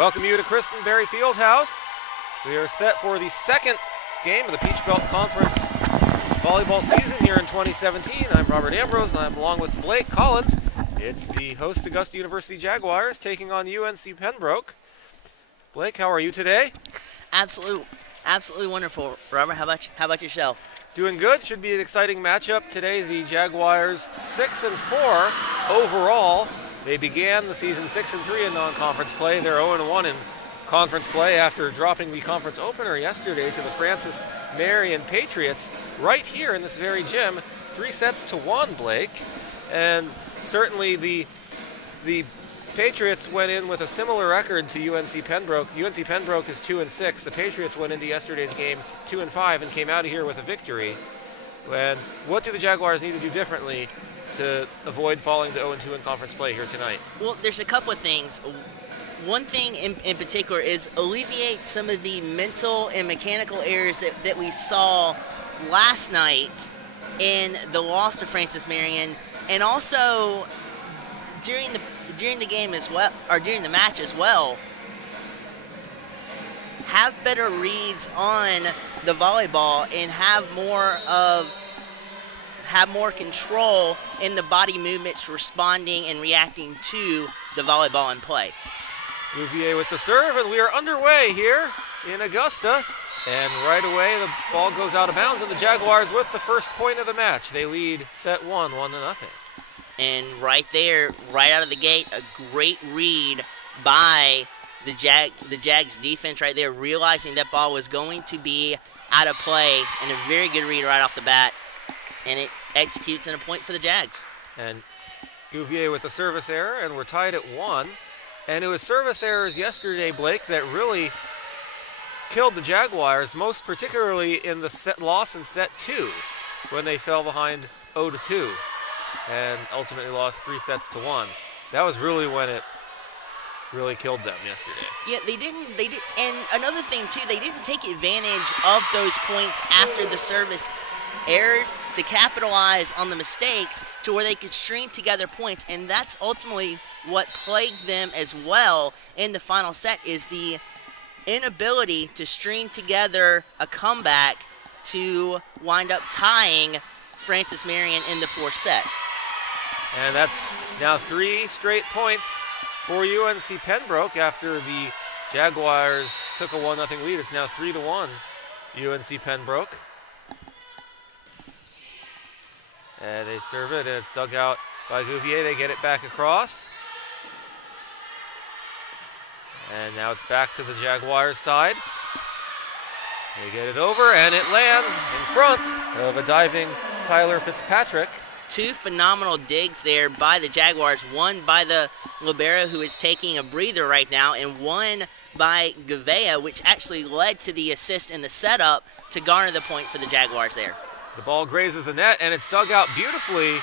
Welcome you to Christenberry Fieldhouse. We are set for the second game of the Peach Belt Conference volleyball season here in 2017. I'm Robert Ambrose, and I'm along with Blake Collins. It's the host Augusta University Jaguars taking on UNC Pembroke. Blake, how are you today? Absolutely wonderful, Robert. How about yourself? Doing good. Should be an exciting matchup today. The Jaguars 6-4 overall. They began the season 6-3 in non-conference play. They're 0-1 in conference play after dropping the conference opener yesterday to the Francis Marion Patriots right here in this very gym, 3-1, Blake. And certainly the Patriots went in with a similar record to UNC Pembroke. UNC Pembroke is 2-6. The Patriots went into yesterday's game 2-5 and came out of here with a victory. And what do the Jaguars need to do differently to avoid falling to 0-2 in conference play here tonight? Well, there's a couple of things. One thing in particular is alleviate some of the mental and mechanical errors that we saw last night in the loss to Francis Marion, and also during the game as well, or during the match as well. Have better reads on the volleyball and have more control in the body movements responding and reacting to the volleyball in play. Bouvier with the serve, and we are underway here in Augusta. And right away, the ball goes out of bounds, and the Jaguars with the first point of the match. They lead set 1-0. And right there, right out of the gate, a great read by the Jags defense right there, realizing that ball was going to be out of play, and a very good read right off the bat. And it executes in a point for the Jags. And Bouvier with a service error, and we're tied at 1. And it was service errors yesterday, Blake, that really killed the Jaguars, most particularly in the loss in set 2, when they fell behind 0-2 and ultimately lost 3-1. That was really when it really killed them yesterday. Yeah, they didn't, and another thing too, they didn't take advantage of those points after the service errors to capitalize on the mistakes to where they could string together points, and that's ultimately what plagued them as well in the final set, is the inability to string together a comeback to wind up tying Francis Marion in the fourth set. And that's now 3 straight points for UNC Pembroke after the Jaguars took a 1-0 lead. It's now 3-1 UNC Pembroke. And they serve it, and it's dug out by Bouvier. They get it back across. And now it's back to the Jaguars side. They get it over, and it lands in front of a diving Tyler Fitzpatrick. 2 phenomenal digs there by the Jaguars. One by the libero, who is taking a breather right now, and one by Gavea, which actually led to the assist in the setup to garner the point for the Jaguars there. The ball grazes the net, and it's dug out beautifully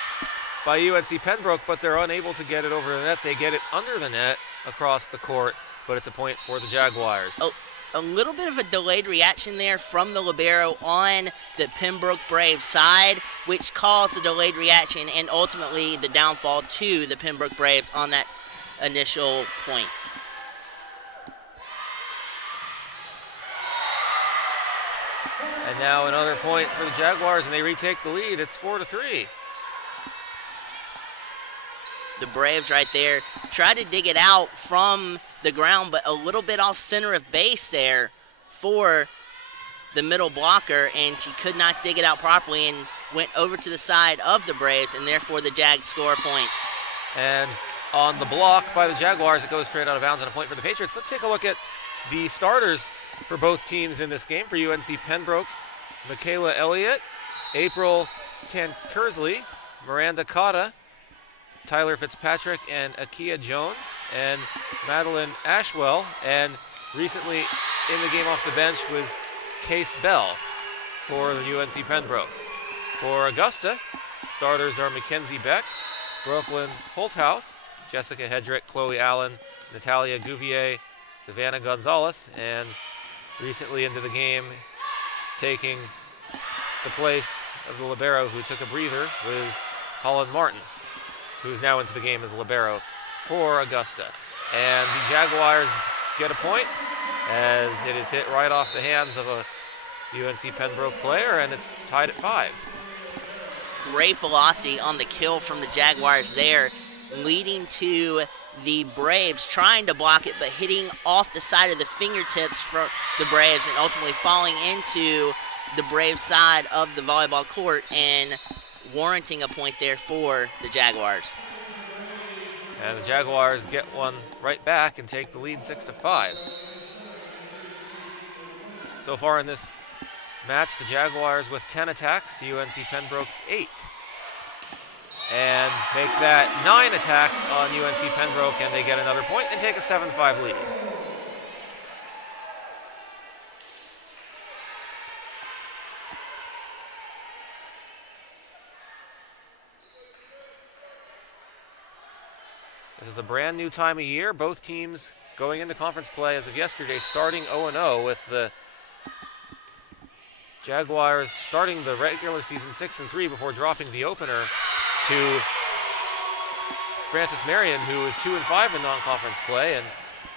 by UNC Pembroke, but they're unable to get it over the net. They get it under the net across the court, but it's a point for the Jaguars. Oh, a little bit of a delayed reaction there from the libero on the Pembroke Braves side, which caused the delayed reaction and ultimately the downfall to the Pembroke Braves on that initial point. And now another point for the Jaguars, and they retake the lead. It's 4-3. The Braves right there tried to dig it out from the ground, but a little bit off center of base there for the middle blocker, and she could not dig it out properly and went over to the side of the Braves, and therefore the Jags score a point. And on the block by the Jaguars, it goes straight out of bounds and a point for the Patriots. Let's take a look at the starters for both teams in this game. For UNC Pembroke, Michaela Elliott, April Tankersley, Miranda Cotta, Tyler Fitzpatrick, and Akia Jones, and Madeline Ashwell. And recently in the game off the bench was Case Bell for UNC Pembroke. For Augusta, starters are Mackenzie Beck, Brooklyn Holthouse, Jessica Hedrick, Chloe Allen, Natalia Gouvier, Savannah Gonzalez, and recently into the game, taking the place of the libero who took a breather, was Holland Martin, who's now into the game as libero for Augusta. And the Jaguars get a point as it is hit right off the hands of a UNC Pembroke player, and it's tied at 5. Great velocity on the kill from the Jaguars there, leading to the Braves trying to block it, but hitting off the side of the fingertips for the Braves and ultimately falling into the Braves side of the volleyball court and warranting a point there for the Jaguars. And the Jaguars get one right back and take the lead 6-5. So far in this match, the Jaguars with 10 attacks to UNC Pembroke's 8. And make that 9 attacks on UNC Pembroke, and they get another point and take a 7-5 lead. This is a brand new time of year. Both teams going into conference play as of yesterday, starting 0-0, with the Jaguars starting the regular season 6-3 before dropping the opener to Francis Marion, who is 2-5 in non-conference play, and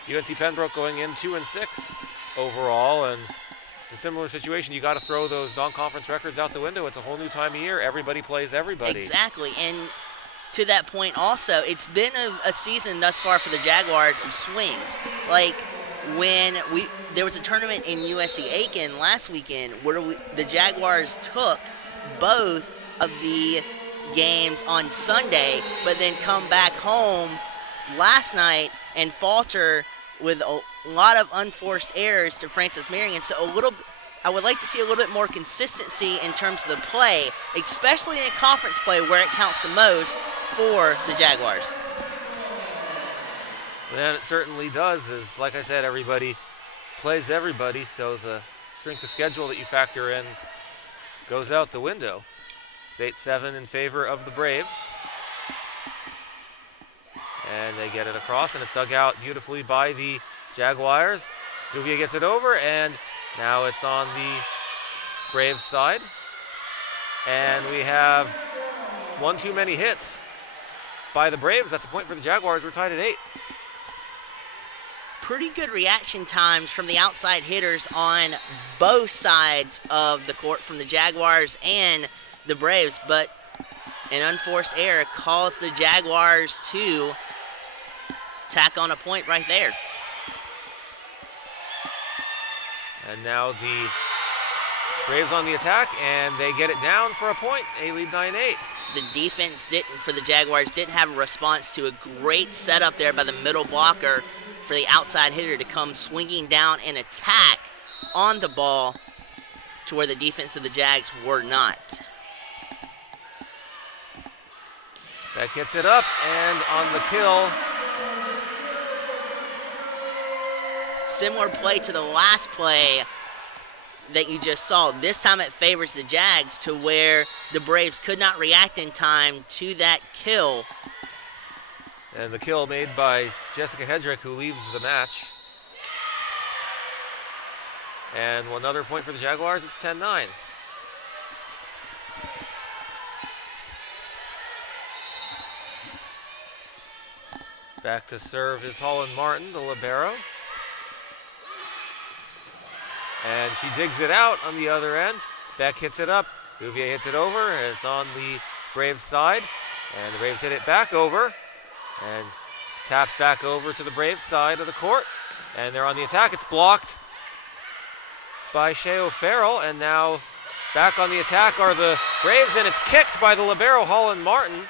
UNC Pembroke going in 2-6 overall. And in a similar situation, you got to throw those non-conference records out the window. It's a whole new time of year. Everybody plays everybody. Exactly, and to that point also, it's been a season thus far for the Jaguars of swings. Like when there was a tournament in USC Aiken last weekend where the Jaguars took both of the games on Sunday, but then come back home last night and falter with a lot of unforced errors to Francis Marion. So I would like to see a little bit more consistency in terms of the play, especially in conference play where it counts the most for the Jaguars. And it certainly does, as like I said, everybody plays everybody, so the strength of schedule that you factor in goes out the window. It's 8-7 in favor of the Braves. And they get it across, and it's dug out beautifully by the Jaguars. Dubia gets it over, and now it's on the Braves side. And we have one too many hits by the Braves. That's a point for the Jaguars. We're tied at 8. Pretty good reaction times from the outside hitters on both sides of the court, from the Jaguars and the Braves, but an unforced error caused the Jaguars to tack on a point right there. And now the Braves on the attack, and they get it down for a point. They lead 9-8. The defense for the Jaguars didn't have a response to a great setup there by the middle blocker for the outside hitter to come swinging down and attack on the ball to where the defense of the Jags were not. Beck hits it up, and on the kill. Similar play to the last play that you just saw. This time it favors the Jags to where the Braves could not react in time to that kill. And the kill made by Jessica Hedrick, who leaves the match. And another point for the Jaguars. It's 10-9. Back to serve is Holland Martin, the libero. And she digs it out on the other end. Beck hits it up. Bouvier hits it over, and it's on the Braves side. And the Braves hit it back over. And it's tapped back over to the Braves side of the court. And they're on the attack. It's blocked by Shea O'Farrell. And now back on the attack are the Braves, and it's kicked by the libero, Holland Martin.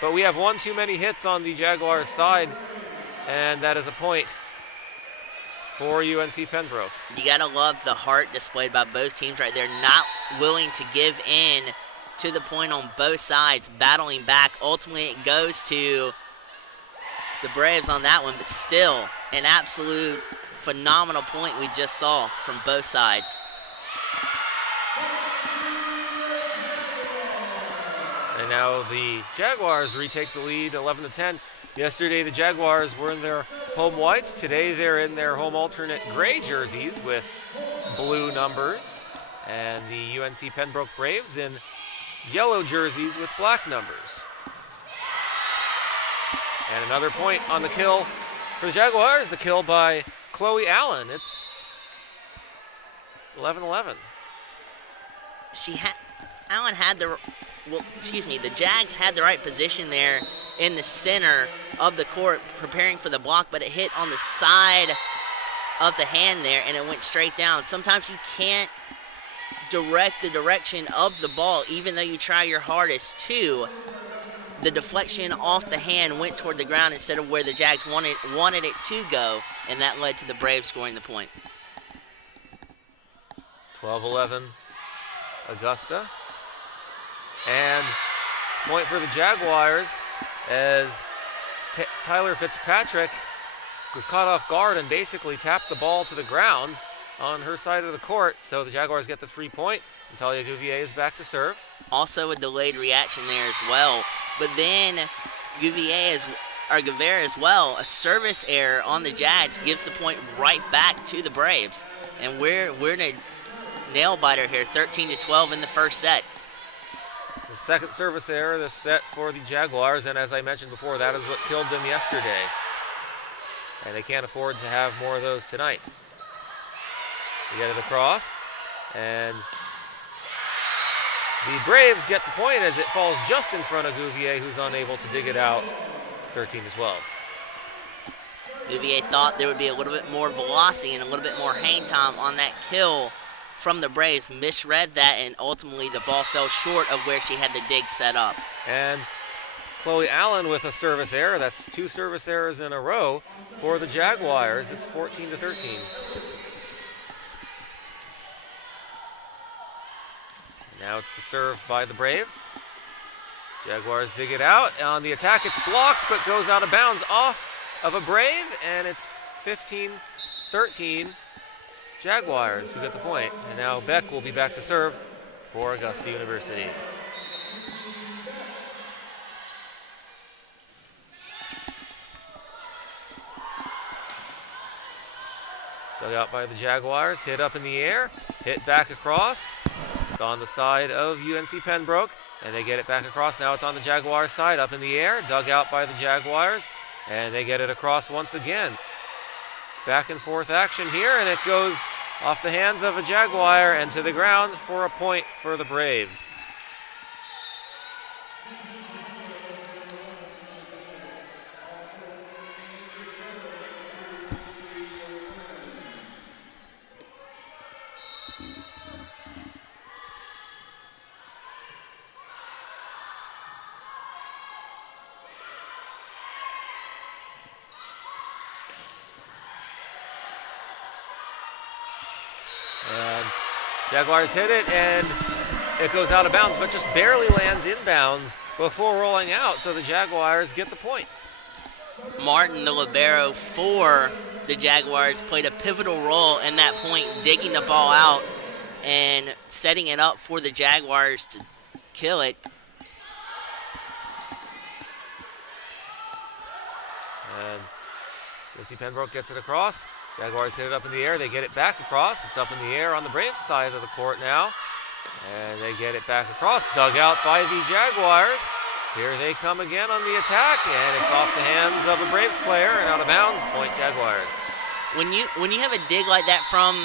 But we have one too many hits on the Jaguars side, and that is a point for UNC Pembroke. You gotta love the heart displayed by both teams right there, not willing to give in to the point on both sides, battling back. Ultimately, it goes to the Braves on that one, but still an absolute phenomenal point we just saw from both sides. And now the Jaguars retake the lead 11-10. Yesterday the Jaguars were in their home whites. Today they're in their home alternate gray jerseys with blue numbers. And the UNC Pembroke Braves in yellow jerseys with black numbers. And another point on the kill for the Jaguars. The kill by Chloe Allen. It's 11-11. Allen had the Jags had the right position there in the center of the court preparing for the block, but it hit on the side of the hand there and it went straight down. Sometimes you can't direct the direction of the ball even though you try your hardest to. The deflection off the hand went toward the ground instead of where the Jags wanted it to go, and that led to the Braves scoring the point. 12-11 Augusta. And point for the Jaguars as Tyler Fitzpatrick was caught off guard and basically tapped the ball to the ground on her side of the court. So the Jaguars get the 3-point. Natalia Gouvier is back to serve. Also a delayed reaction there as well. But then Gouvier as well, a service error on the Jags gives the point right back to the Braves. And we're in a nail biter here, 13-12 in the first set. The second service error this set for the Jaguars, and as I mentioned before, that is what killed them yesterday. And they can't afford to have more of those tonight. They get it across, and the Braves get the point as it falls just in front of Gouvier, who's unable to dig it out. It's 13-12. Gouvier thought there would be a little bit more velocity and a little bit more hang time on that kill from the Braves, misread that, and ultimately the ball fell short of where she had the dig set up. And Chloe Allen with a service error. That's 2 service errors in a row for the Jaguars. It's 14-13. Now it's the serve by the Braves. Jaguars dig it out. On the attack, it's blocked, but goes out of bounds off of a Brave, and it's 15-13. Jaguars who get the point. And now Beck will be back to serve for Augusta University. Dug out by the Jaguars, hit up in the air, hit back across. It's on the side of UNC Pembroke, and they get it back across. Now it's on the Jaguars side, up in the air, dug out by the Jaguars, and they get it across once again. Back and forth action here, and it goes off the hands of a Jaguar and to the ground for a point for the Braves. And Jaguars hit it, and it goes out of bounds, but just barely lands inbounds before rolling out, so the Jaguars get the point. Martin, the libero for the Jaguars, played a pivotal role in that point, digging the ball out and setting it up for the Jaguars to kill it. And UNC Pembroke gets it across. Jaguars hit it up in the air. They get it back across. It's up in the air on the Braves side of the court now. And they get it back across. Dug out by the Jaguars. Here they come again on the attack. And it's off the hands of a Braves player and out of bounds. Point Jaguars. When you have a dig like that from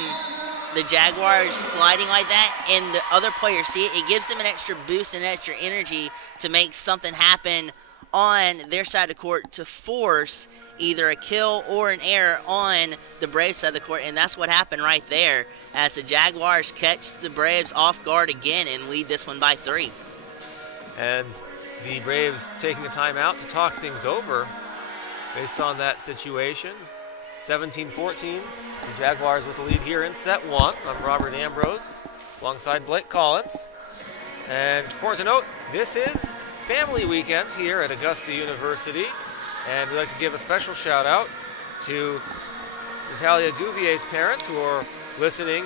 the Jaguars sliding like that and the other players see it, it gives them an extra boost and extra energy to make something happen on their side of the court to force either a kill or an error on the Braves side of the court, and that's what happened right there as the Jaguars catch the Braves off guard again and lead this one by 3. And the Braves taking a timeout to talk things over based on that situation. 17-14, the Jaguars with the lead here in set 1. I'm Robert Ambrose alongside Blake Collins. And it's important to note, this is family weekend here at Augusta University. And we'd like to give a special shout out to Natalia Gouvier's parents who are listening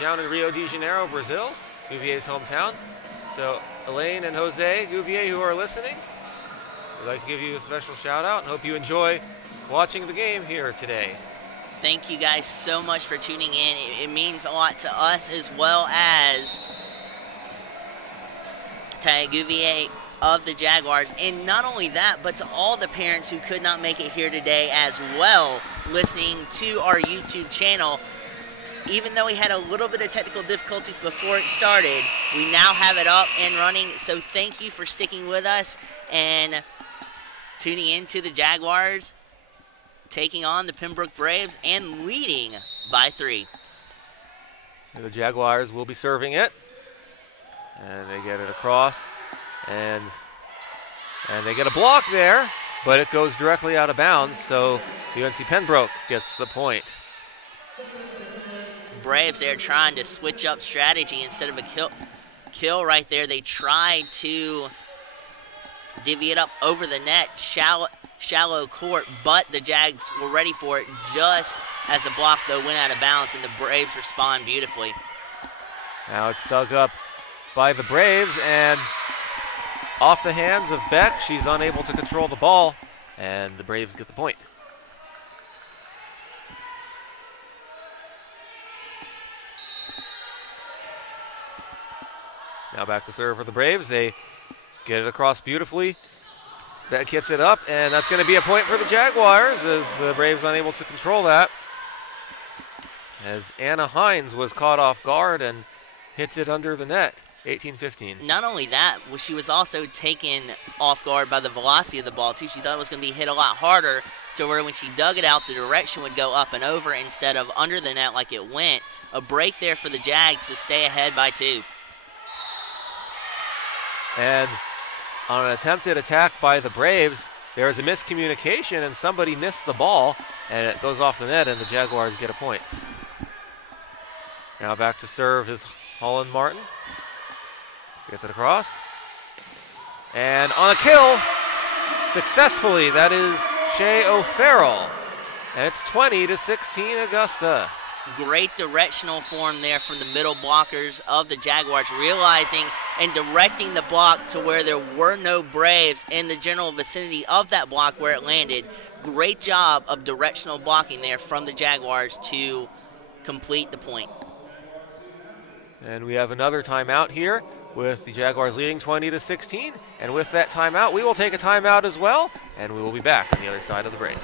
down in Rio de Janeiro, Brazil, Gouvier's hometown. So Elaine and Jose Gouvier who are listening, we'd like to give you a special shout out and hope you enjoy watching the game here today. Thank you guys so much for tuning in. It means a lot to us as well as Natalia Gouvier of the Jaguars. And not only that, but to all the parents who could not make it here today as well, listening to our YouTube channel. Even though we had a little bit of technical difficulties before it started, we now have it up and running. So thank you for sticking with us and tuning in to the Jaguars taking on the Pembroke Braves and leading by 3. The Jaguars will be serving it. And they get it across. And they get a block there, but it goes directly out of bounds, so UNC Pembroke gets the point. Braves there trying to switch up strategy instead of a kill right there. They tried to divvy it up over the net, shallow court, but the Jags were ready for it just as the block, though, went out of bounds, and the Braves respond beautifully. Now it's dug up by the Braves, and off the hands of Beck. She's unable to control the ball, and the Braves get the point. Now back to serve for the Braves. They get it across beautifully. Beck hits it up, and that's going to be a point for the Jaguars as the Braves unable to control that. As Anna Hines was caught off guard and hits it under the net. 18-15. Not only that, she was also taken off guard by the velocity of the ball, too. She thought it was going to be hit a lot harder, to where when she dug it out, the direction would go up and over instead of under the net like it went. A break there for the Jags to stay ahead by 2. And on an attempted attack by the Braves, there is a miscommunication, and somebody missed the ball, and it goes off the net, and the Jaguars get a point. Now back to serve is Holland Martin. Gets it across. And on a kill, successfully, that is Shea O'Farrell. And it's 20-16 Augusta. Great directional form there from the middle blockers of the Jaguars, realizing and directing the block to where there were no Braves in the general vicinity of that block where it landed. Great job of directional blocking there from the Jaguars to complete the point. And we have another timeout here with the Jaguars leading 20-16. And with that timeout, we will take a timeout as well, and we will be back on the other side of the break.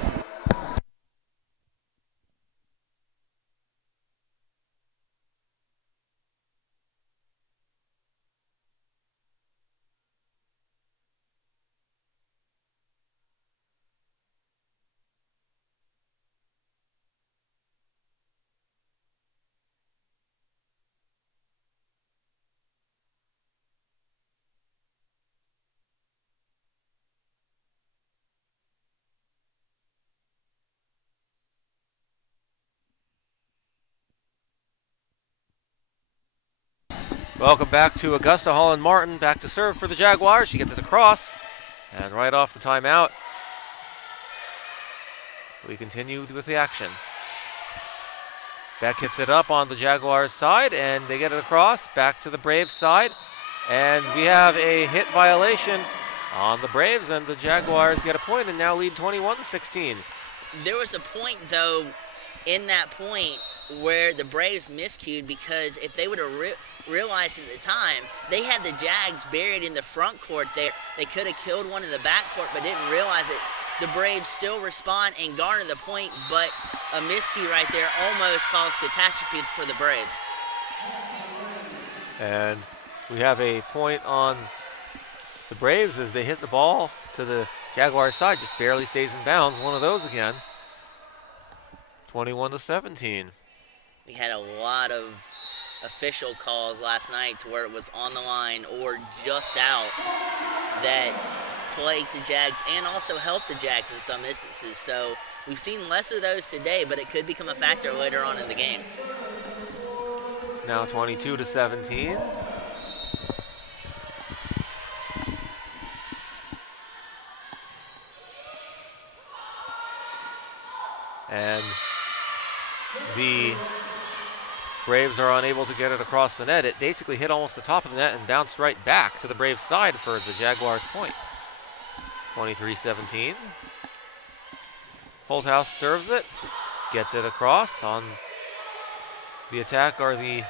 Welcome back to Augusta. Holland Martin back to serve for the Jaguars. She gets it across, and right off the timeout, we continue with the action. Beck hits it up on the Jaguars side, and they get it across back to the Braves side, and we have a hit violation on the Braves, and the Jaguars get a point and now lead 21-16. There was a point, though, in that point where the Braves miscued, because if they would have realized at the time, they had the Jags buried in the front court there. They could have killed one in the back court, but didn't realize it. The Braves still respond and garner the point, but a miscue right there almost caused catastrophe for the Braves. And we have a point on the Braves as they hit the ball to the Jaguars side, just barely stays in bounds. One of those again. 21-17. We had a lot of official calls last night to where it was on the line or just out that plagued the Jags and also helped the Jags in some instances. So we've seen less of those today, but it could become a factor later on in the game. It's now 22-17. And the Braves are unable to get it across the net. It basically hit almost the top of the net and bounced right back to the Braves side for the Jaguars' point. 23-17. Fieldhouse serves it, gets it across. On the attack are the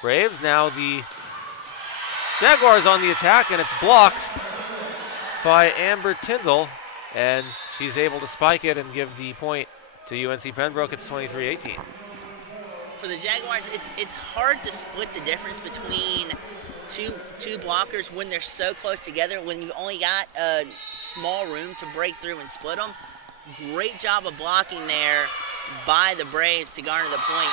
Braves. Now the Jaguars on the attack, and it's blocked by Amber Tyndall, and she's able to spike it and give the point to UNC Pembroke. It's 23-18. For the Jaguars, it's hard to split the difference between two blockers when they're so close together, when you've only got a small room to break through and split them. Great job of blocking there by the Braves to garner the point.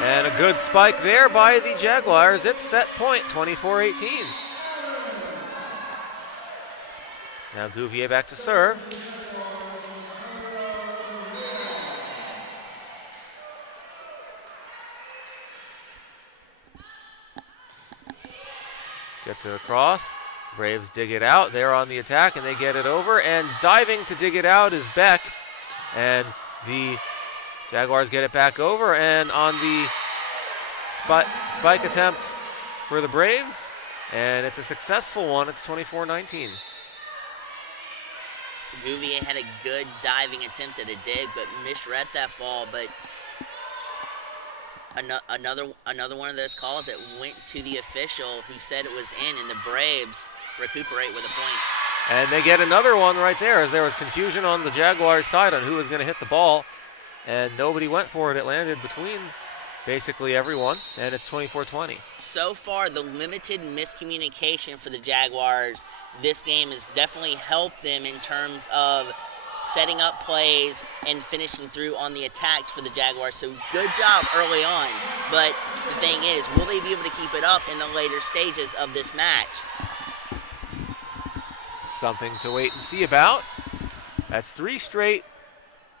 And a good spike there by the Jaguars. It's set point, 24-18. Now Gouvier back to serve. Gets it across. Braves dig it out. They're on the attack, and they get it over. And diving to dig it out is Beck. And the Jaguars get it back over. And on the spike attempt for the Braves. And it's a successful one. It's 24-19. Gouvier had a good diving attempt at a dig, but misread that ball. But another one of those calls that went to the official who said it was in, and the Braves recuperate with a point. And they get another one right there, as there was confusion on the Jaguars side on who was going to hit the ball, and nobody went for it. It landed between basically everyone, and it's 24-20. So far, the limited miscommunication for the Jaguars this game has definitely helped them in terms of setting up plays and finishing through on the attacks for the Jaguars. So good job early on, but the thing is, will they be able to keep it up in the later stages of this match? Something to wait and see about. That's 3 straight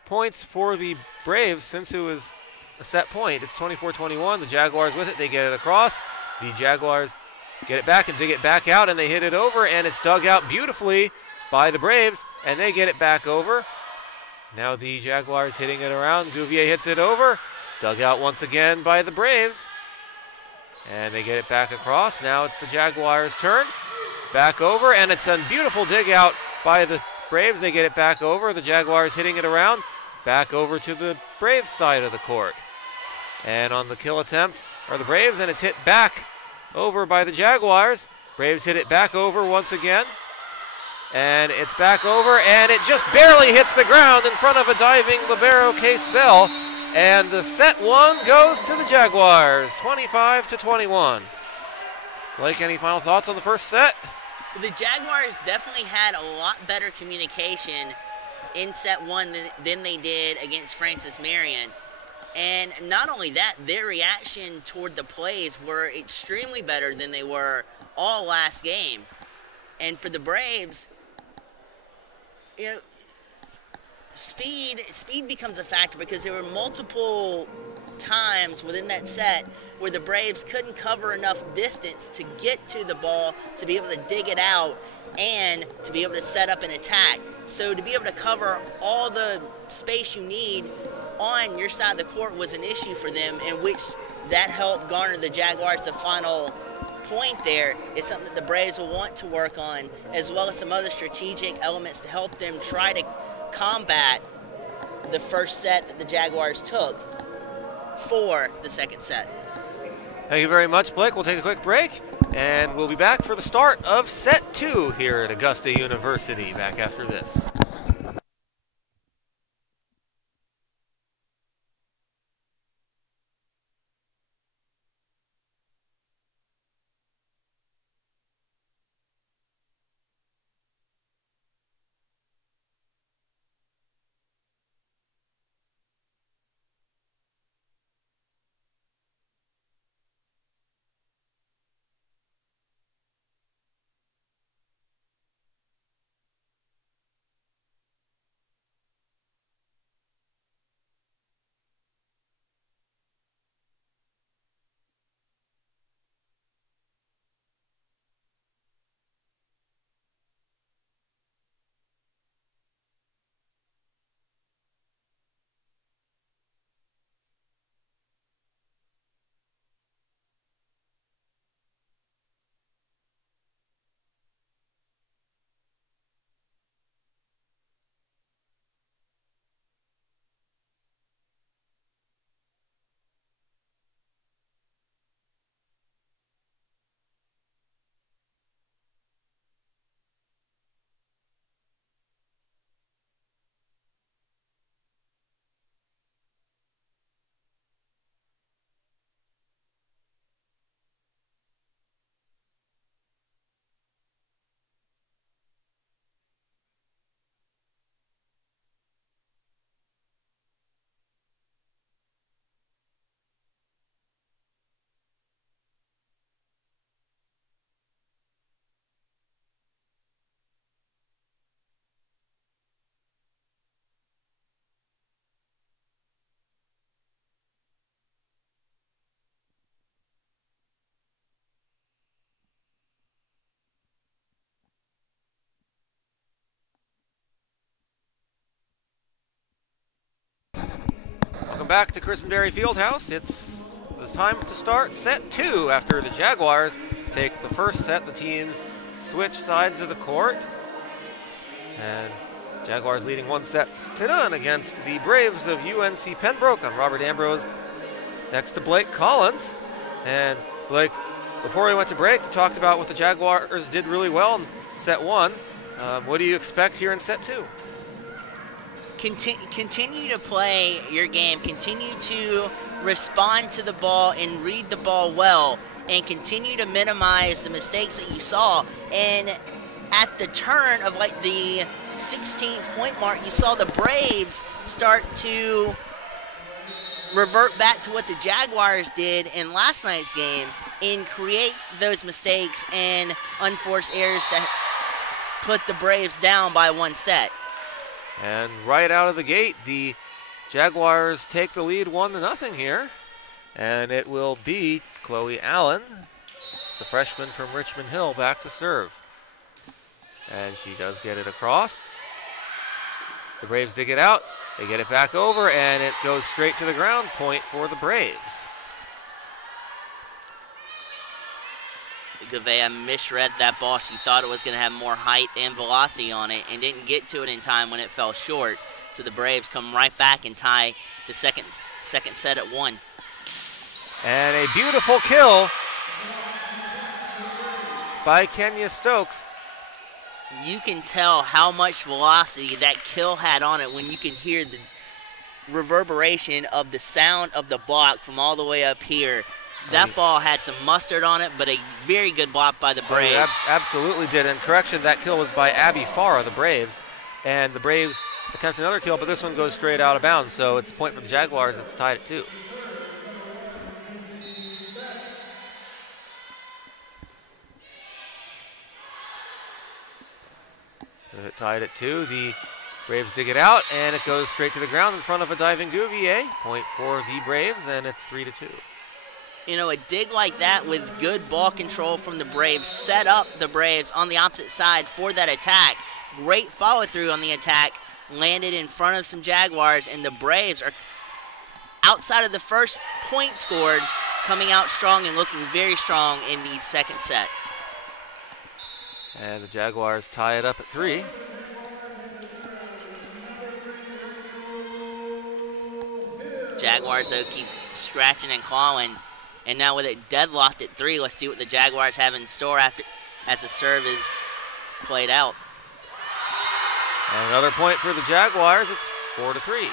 points for the Braves since it was a set point. It's 24-21. The Jaguars with it. They get it across. The Jaguars get it back and dig it back out, and they hit it over, and it's dug out beautifully by the Braves, and they get it back over. Now the Jaguars hitting it around. Gouvier hits it over. Dug out once again by the Braves. And they get it back across. Now it's the Jaguars' turn. Back over, and it's a beautiful dig out by the Braves. They get it back over. The Jaguars hitting it around. Back over to the Braves side of the court. And on the kill attempt are the Braves, and it's hit back over by the Jaguars. Braves hit it back over once again. And it's back over, and it just barely hits the ground in front of a diving libero, Case Bell. And the set one goes to the Jaguars, 25-21. Blake, any final thoughts on the first set? The Jaguars definitely had a lot better communication in set one than they did against Francis Marion. And not only that, their reaction toward the plays were extremely better than they were all last game. And for the Braves, you know, speed becomes a factor because there were multiple times within that set where the Braves couldn't cover enough distance to get to the ball, to be able to dig it out, and to be able to set up an attack. So to be able to cover all the space you need on your side of the court was an issue for them, in which that helped garner the Jaguars the final point there. Is something that the Braves will want to work on, as well as some other strategic elements to help them try to combat the first set that the Jaguars took for the second set. Thank you very much, Blake. We'll take a quick break, and we'll be back for the start of set 2 here at Augusta University. Back after this. Welcome back to Christenberry Fieldhouse. It's time to start set 2 after the Jaguars take the first set. The teams switch sides of the court. And Jaguars leading 1-0 against the Braves of UNC Pembroke. I'm Robert Ambrose next to Blake Collins. And Blake, before we went to break, you talked about what the Jaguars did really well in set 1. What do you expect here in set 2? Continue to play your game. Continue to respond to the ball and read the ball well, and continue to minimize the mistakes that you saw. And at the turn of like the 16th point mark, you saw the Braves start to revert back to what the Jaguars did in last night's game and create those mistakes and unforced errors to put the Braves down by 1 set. And right out of the gate, the Jaguars take the lead 1-0 here. And it will be Chloe Allen, the freshman from Richmond Hill, back to serve. And she does get it across. The Braves dig it out. They get it back over, and it goes straight to the ground. Point for the Braves. Gavea misread that ball. She thought it was going to have more height and velocity on it and didn't get to it in time when it fell short. So the Braves come right back and tie the second set at 1. And a beautiful kill by Kenya Stokes. You can tell how much velocity that kill had on it when you can hear the reverberation of the sound of the block from all the way up here. That ball had some mustard on it, but a very good block by the Braves. Absolutely did. And correction, that kill was by Abby Farah, the Braves. And the Braves attempt another kill, but this one goes straight out of bounds. So it's a point for the Jaguars. It's tied at 2. Tied at 2. The Braves dig it out, and it goes straight to the ground in front of a diving Gouvier. Point for the Braves, and it's 3-2. You know, a dig like that with good ball control from the Braves set up the Braves on the opposite side for that attack. Great follow-through on the attack, landed in front of some Jaguars, and the Braves are outside of the first point scored, coming out strong and looking very strong in the second set. And the Jaguars tie it up at 3. Jaguars, though, keep scratching and clawing. And now with it deadlocked at 3, let's see what the Jaguars have in store as the serve is played out. And another point for the Jaguars. It's 4-3.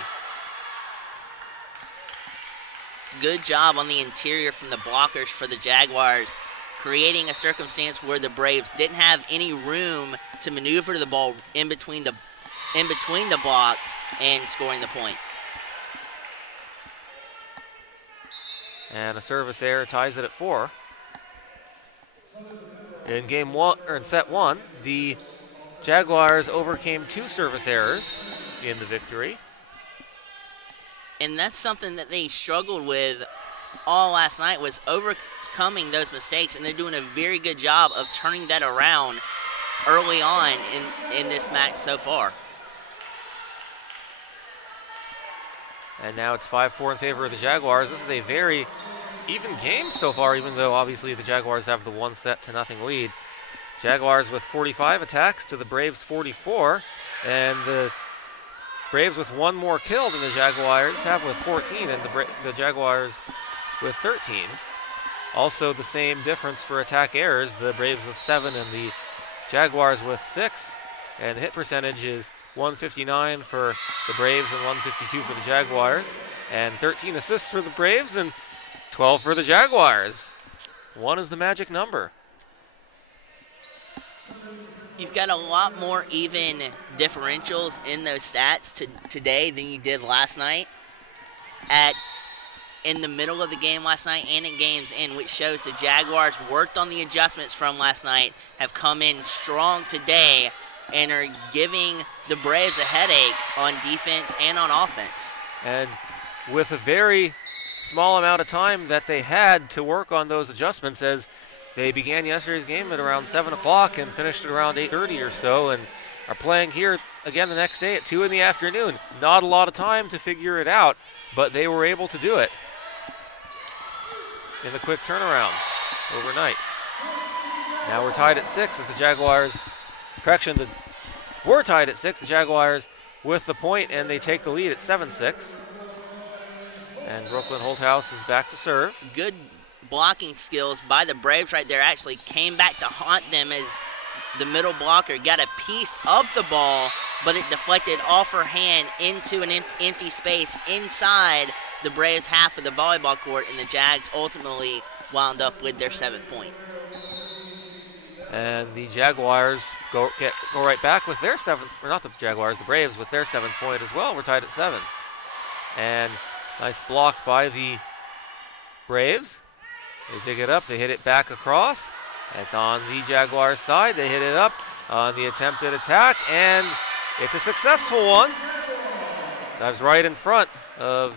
Good job on the interior from the blockers for the Jaguars, creating a circumstance where the Braves didn't have any room to maneuver the ball in between the blocks and scoring the point. And a service error ties it at 4. In game 1, or in set 1, the Jaguars overcame 2 service errors in the victory. And that's something that they struggled with all last night, was overcoming those mistakes, and they're doing a very good job of turning that around early on in this match so far. And now it's 5-4 in favor of the Jaguars. This is a very even game so far, even though obviously the Jaguars have the 1-0 lead. Jaguars with 45 attacks to the Braves 44. And the Braves with 1 more kill than the Jaguars have with 14, and the Jaguars with 13. Also the same difference for attack errors, the Braves with 7 and the Jaguars with 6. And hit percentage is 159 for the Braves and 152 for the Jaguars. And 13 assists for the Braves and 12 for the Jaguars. 1 is the magic number. You've got a lot more even differentials in those stats today than you did last night. In the middle of the game last night and in games in, which shows the Jaguars worked on the adjustments from last night, have come in strong today, and are giving the Braves a headache on defense and on offense. And with a very small amount of time that they had to work on those adjustments, as they began yesterday's game at around 7 o'clock and finished at around 8:30 or so, and are playing here again the next day at 2 in the afternoon. Not a lot of time to figure it out, but they were able to do it in the quick turnaround overnight. Now we're tied at 6 as the Jaguars, we're tied at 6, the Jaguars with the point, and they take the lead at 7-6. And Brooklyn Holthouse is back to serve. Good blocking skills by the Braves right there. Actually came back to haunt them as the middle blocker got a piece of the ball, but it deflected off her hand into an empty space inside the Braves' half of the volleyball court, and the Jags ultimately wound up with their 7th point. And the Jaguars go right back with their 7th, or not the Jaguars, the Braves with their 7th point as well. We're tied at 7. And nice block by the Braves. They dig it up, they hit it back across. It's on the Jaguars side. They hit it up on the attempted attack, and it's a successful one. Dives right in front of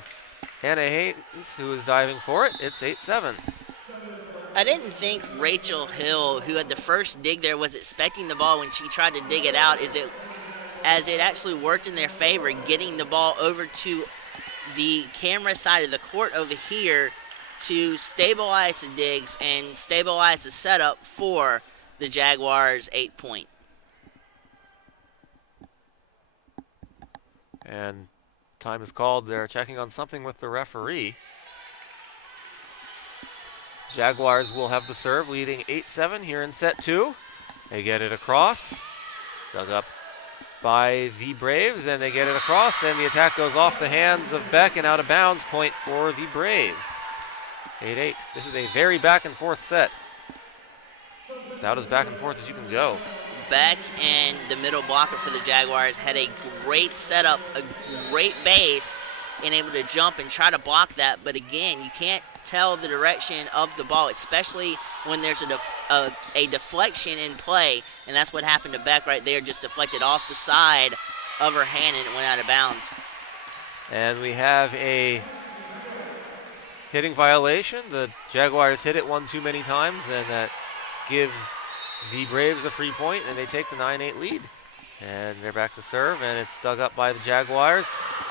Hannah Haynes, who is diving for it. It's 8-7. I didn't think Rachel Hill, who had the first dig there, was expecting the ball when she tried to dig it out, as it actually worked in their favor, getting the ball over to the camera side of the court over here to stabilize the digs and stabilize the setup for the Jaguars' 8th point. And time is called. They're checking on something with the referee. Jaguars will have the serve, leading 8-7 here in set 2. They get it across. It's dug up by the Braves, and they get it across, and the attack goes off the hands of Beck and out of bounds. Point for the Braves. 8-8. This is a very back and forth set. About as back and forth as you can go. Beck and the middle blocker for the Jaguars had a great setup, a great base, and able to jump and try to block that. But again, you can't tell the direction of the ball, especially when there's a deflection in play, and that's what happened to Beck right there. Just deflected off the side of her hand, and it went out of bounds. And we have a hitting violation. The Jaguars hit it one too many times, and that gives the Braves a free point, and they take the 9-8 lead. And they're back to serve, and it's dug up by the Jaguars.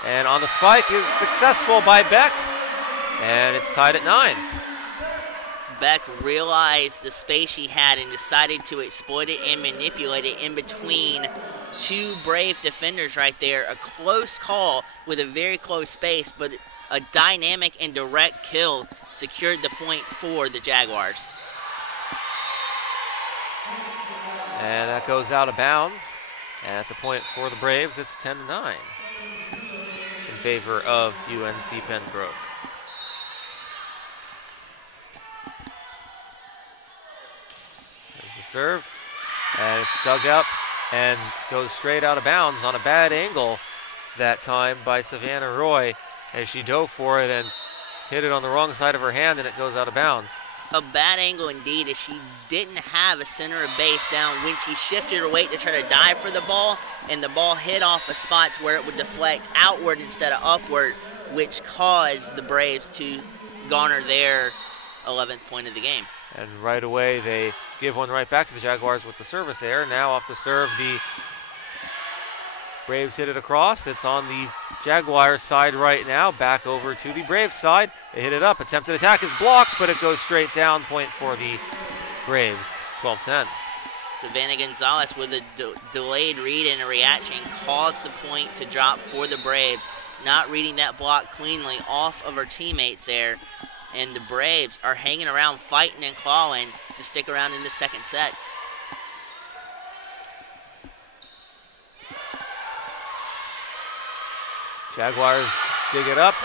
And on the spike is successful by Beck, and it's tied at 9. Beck realized the space she had and decided to exploit it and manipulate it in between two Brave defenders right there. A close call with a very close space, but a dynamic and direct kill secured the point for the Jaguars. And that goes out of bounds. And that's a point for the Braves. It's 10-9 in favor of UNC Pembroke. There's the serve. And it's dug up and goes straight out of bounds on a bad angle that time by Savannah Roy as she dove for it and hit it on the wrong side of her hand, and it goes out of bounds. A bad angle indeed, as she didn't have a center of base down when she shifted her weight to try to dive for the ball, and the ball hit off a spot to where it would deflect outward instead of upward, which caused the Braves to garner their 11th point of the game. And right away they give one right back to the Jaguars with the service error. Now off the serve, the Braves hit it across. It's on the Jaguars side right now. Back over to the Braves side. They hit it up. Attempted attack is blocked, but it goes straight down. Point for the Braves. It's 12-10. Savannah Gonzalez with a delayed read and a reaction caused the point to drop for the Braves. Not reading that block cleanly off of her teammates there. And the Braves are hanging around, fighting and clawing to stick around in the second set. Jaguars dig it up,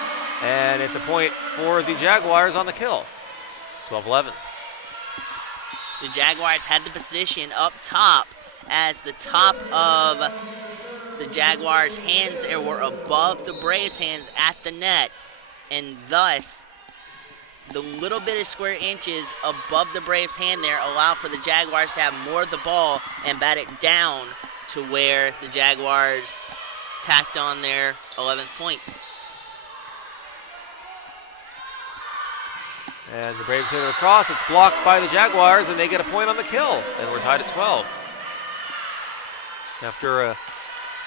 and it's a point for the Jaguars on the kill. 12-11. The Jaguars had the position up top as the top of the Jaguars' hands there were above the Braves' hands at the net, and thus the little bit of square inches above the Braves' hand there allowed for the Jaguars to have more of the ball and bat it down to where the Jaguars tacked on their 11th point. And the Braves hit it across. It's blocked by the Jaguars, and they get a point on the kill. And we're tied at 12. After a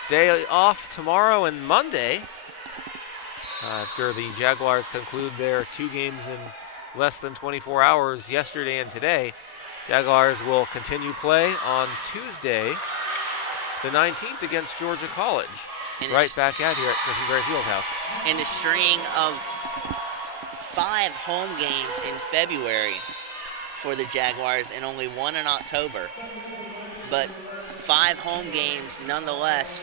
day off tomorrow and Monday after the Jaguars conclude their 2 games in less than 24 hours yesterday and today. Jaguars will continue play on Tuesday, the 19th, against Georgia College. Right back out here at Christenberry Fieldhouse. And a string of 5 home games in February for the Jaguars and only 1 in October. But 5 home games nonetheless,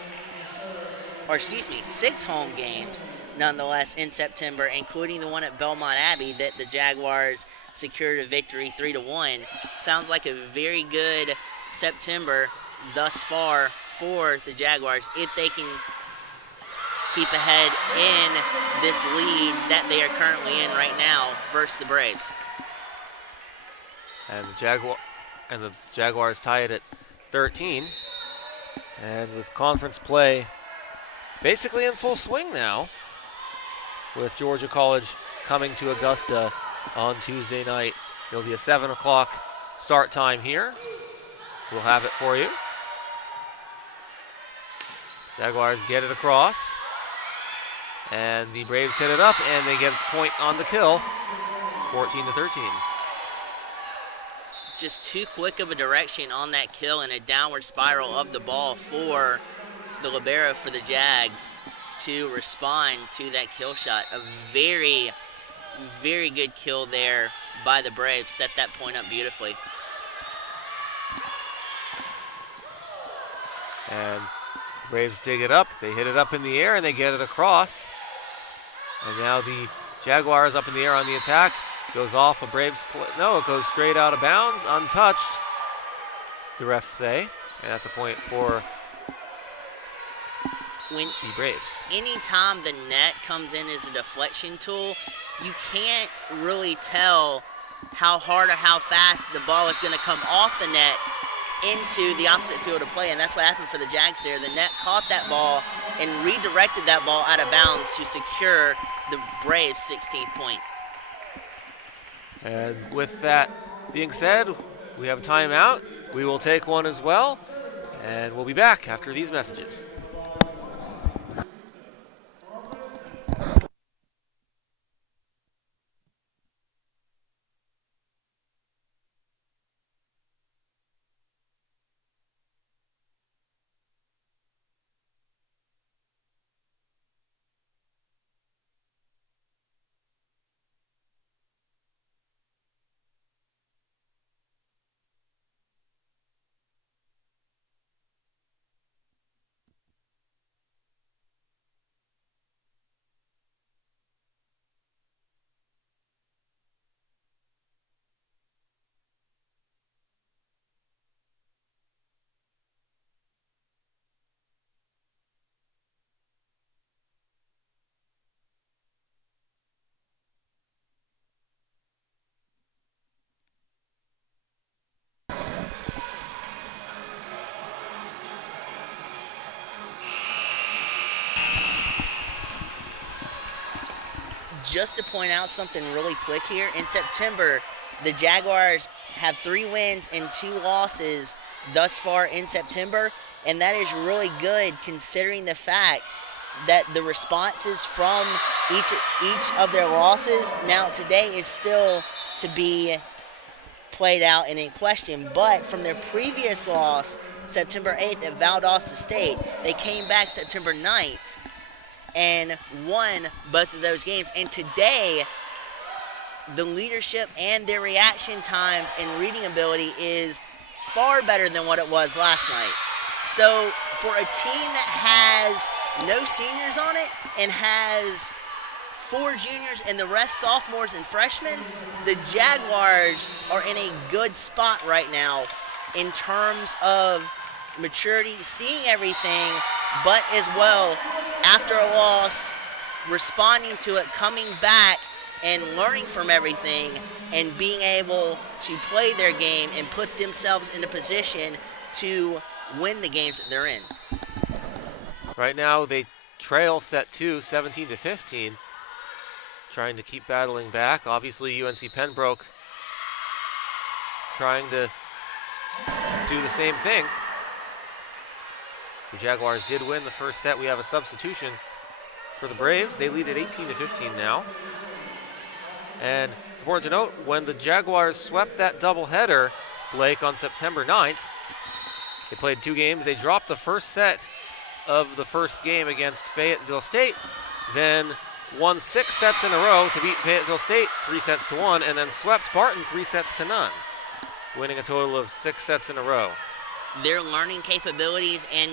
or excuse me, 6 home games nonetheless in September, including the one at Belmont Abbey that the Jaguars secured a victory 3-1. Sounds like a very good September thus far for the Jaguars if they can keep ahead in this lead that they are currently in right now versus the Braves. And the Jaguars tie it at 13. And with conference play basically in full swing now, with Georgia College coming to Augusta on Tuesday night. It'll be a 7 o'clock start time here. We'll have it for you. Jaguars get it across. And the Braves hit it up, and they get a point on the kill. It's 14-13. Just too quick of a direction on that kill and a downward spiral of the ball for the libero for the Jags to respond to that kill shot. A very, very good kill there by the Braves. Set that point up beautifully. And Braves dig it up. They hit it up in the air, and they get it across. And now the Jaguars up in the air on the attack. Goes off a Braves play. No, it goes straight out of bounds, untouched, the refs say. And that's a point for the Braves. Anytime the net comes in as a deflection tool, you can't really tell how hard or how fast the ball is going to come off the net into the opposite field of play, and that's what happened for the Jags there. The net caught that ball and redirected that ball out of bounds to secure the Braves' 16th point. And with that being said, we have a timeout. We will take one as well, and we'll be back after these messages. Just to point out something really quick here, in September, the Jaguars have 3 wins and 2 losses thus far in September, and that is really good considering the fact that the responses from each of their losses now today is still to be played out and in question. But from their previous loss, September 8th at Valdosta State, they came back September 9th and won both of those games. And today, the leadership and their reaction times and reading ability is far better than what it was last night. So for a team that has no seniors on it and has 4 juniors and the rest sophomores and freshmen, the Jaguars are in a good spot right now in terms of maturity, seeing everything, but as well, after a loss, responding to it, coming back and learning from everything and being able to play their game and put themselves in a position to win the games that they're in. Right now, they trail set 2, 17-15, trying to keep battling back. Obviously, UNC Pembroke trying to do the same thing. The Jaguars did win the first set. We have a substitution for the Braves. They lead at 18-15 now. And it's important to note, when the Jaguars swept that doubleheader, Blake, on September 9th, they played 2 games. They dropped the first set of the first game against Fayetteville State, then won 6 sets in a row to beat Fayetteville State 3-1, and then swept Barton 3-0, winning a total of 6 sets in a row. Their learning capabilities and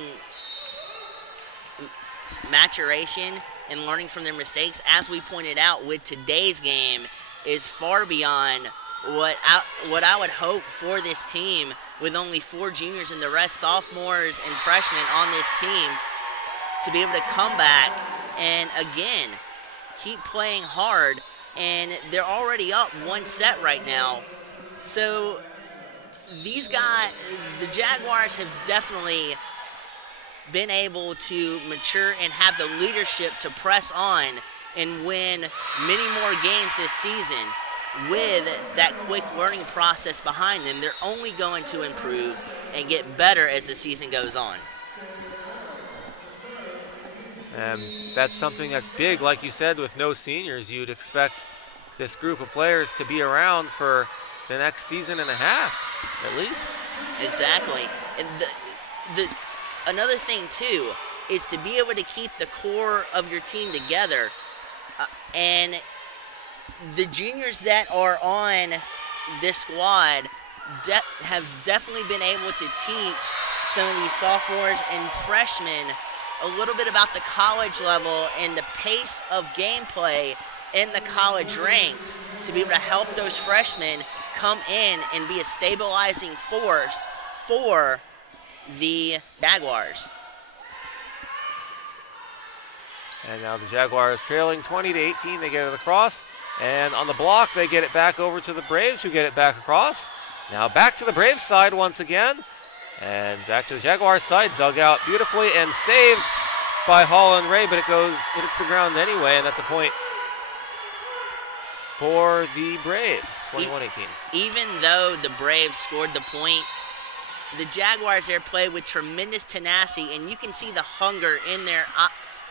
maturation and learning from their mistakes, as we pointed out with today's game, is far beyond what I would hope for this team, with only 4 juniors and the rest sophomores and freshmen on this team, to be able to come back and again keep playing hard. And they're already up 1 set right now. So these guys, the Jaguars, have definitely been able to mature and have the leadership to press on and win many more games this season. With that quick learning process behind them, they're only going to improve and get better as the season goes on. And that's something that's big. Like you said, with no seniors, you'd expect this group of players to be around for the next season and a half, at least. Exactly. And another thing, too, is to be able to keep the core of your team together. And the juniors that are on this squad have definitely been able to teach some of these sophomores and freshmen a little bit about the college level and the pace of gameplay in the college ranks, to be able to help those freshmen come in and be a stabilizing force for the Jaguars. And now the Jaguars trailing 20-18. They get it across. And on the block, they get it back over to the Braves, who get it back across. Now back to the Braves side once again. And back to the Jaguars side, dug out beautifully and saved by Holland Ray, but it hits the ground anyway, and that's a point for the Braves, 21-18. Even though the Braves scored the point, the Jaguars there played with tremendous tenacity, and you can see the hunger in their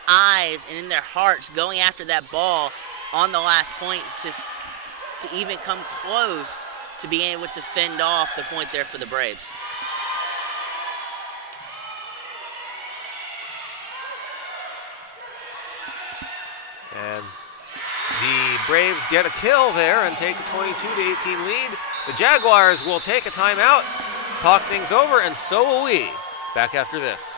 eyes and in their hearts going after that ball on the last point to even come close to being able to fend off the point there for the Braves. And the Braves get a kill there and take a 22-18 lead. The Jaguars will take a timeout, talk things over, and so will we. Back after this.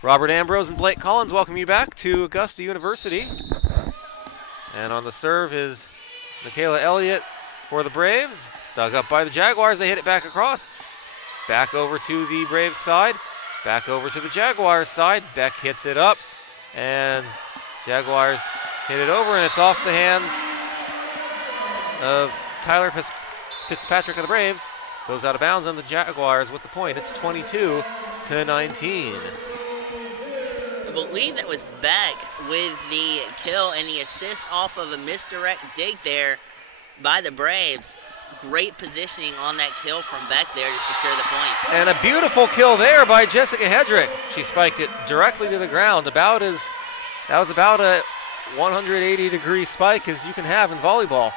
Robert Ambrose and Blake Collins welcome you back to Augusta University. And on the serve is Michaela Elliott for the Braves. It's dug up by the Jaguars. They hit it back across. Back over to the Braves side. Back over to the Jaguars side. Beck hits it up. And Jaguars hit it over, and it's off the hands of Tyler Fitzpatrick of the Braves. Goes out of bounds on the Jaguars with the point. It's 22-19. I believe that was Beck with the kill and the assist off of a misdirect dig there by the Braves. Great positioning on that kill from Beck there to secure the point. And a beautiful kill there by Jessica Hedrick. She spiked it directly to the ground. That was about a 180-degree spike as you can have in volleyball.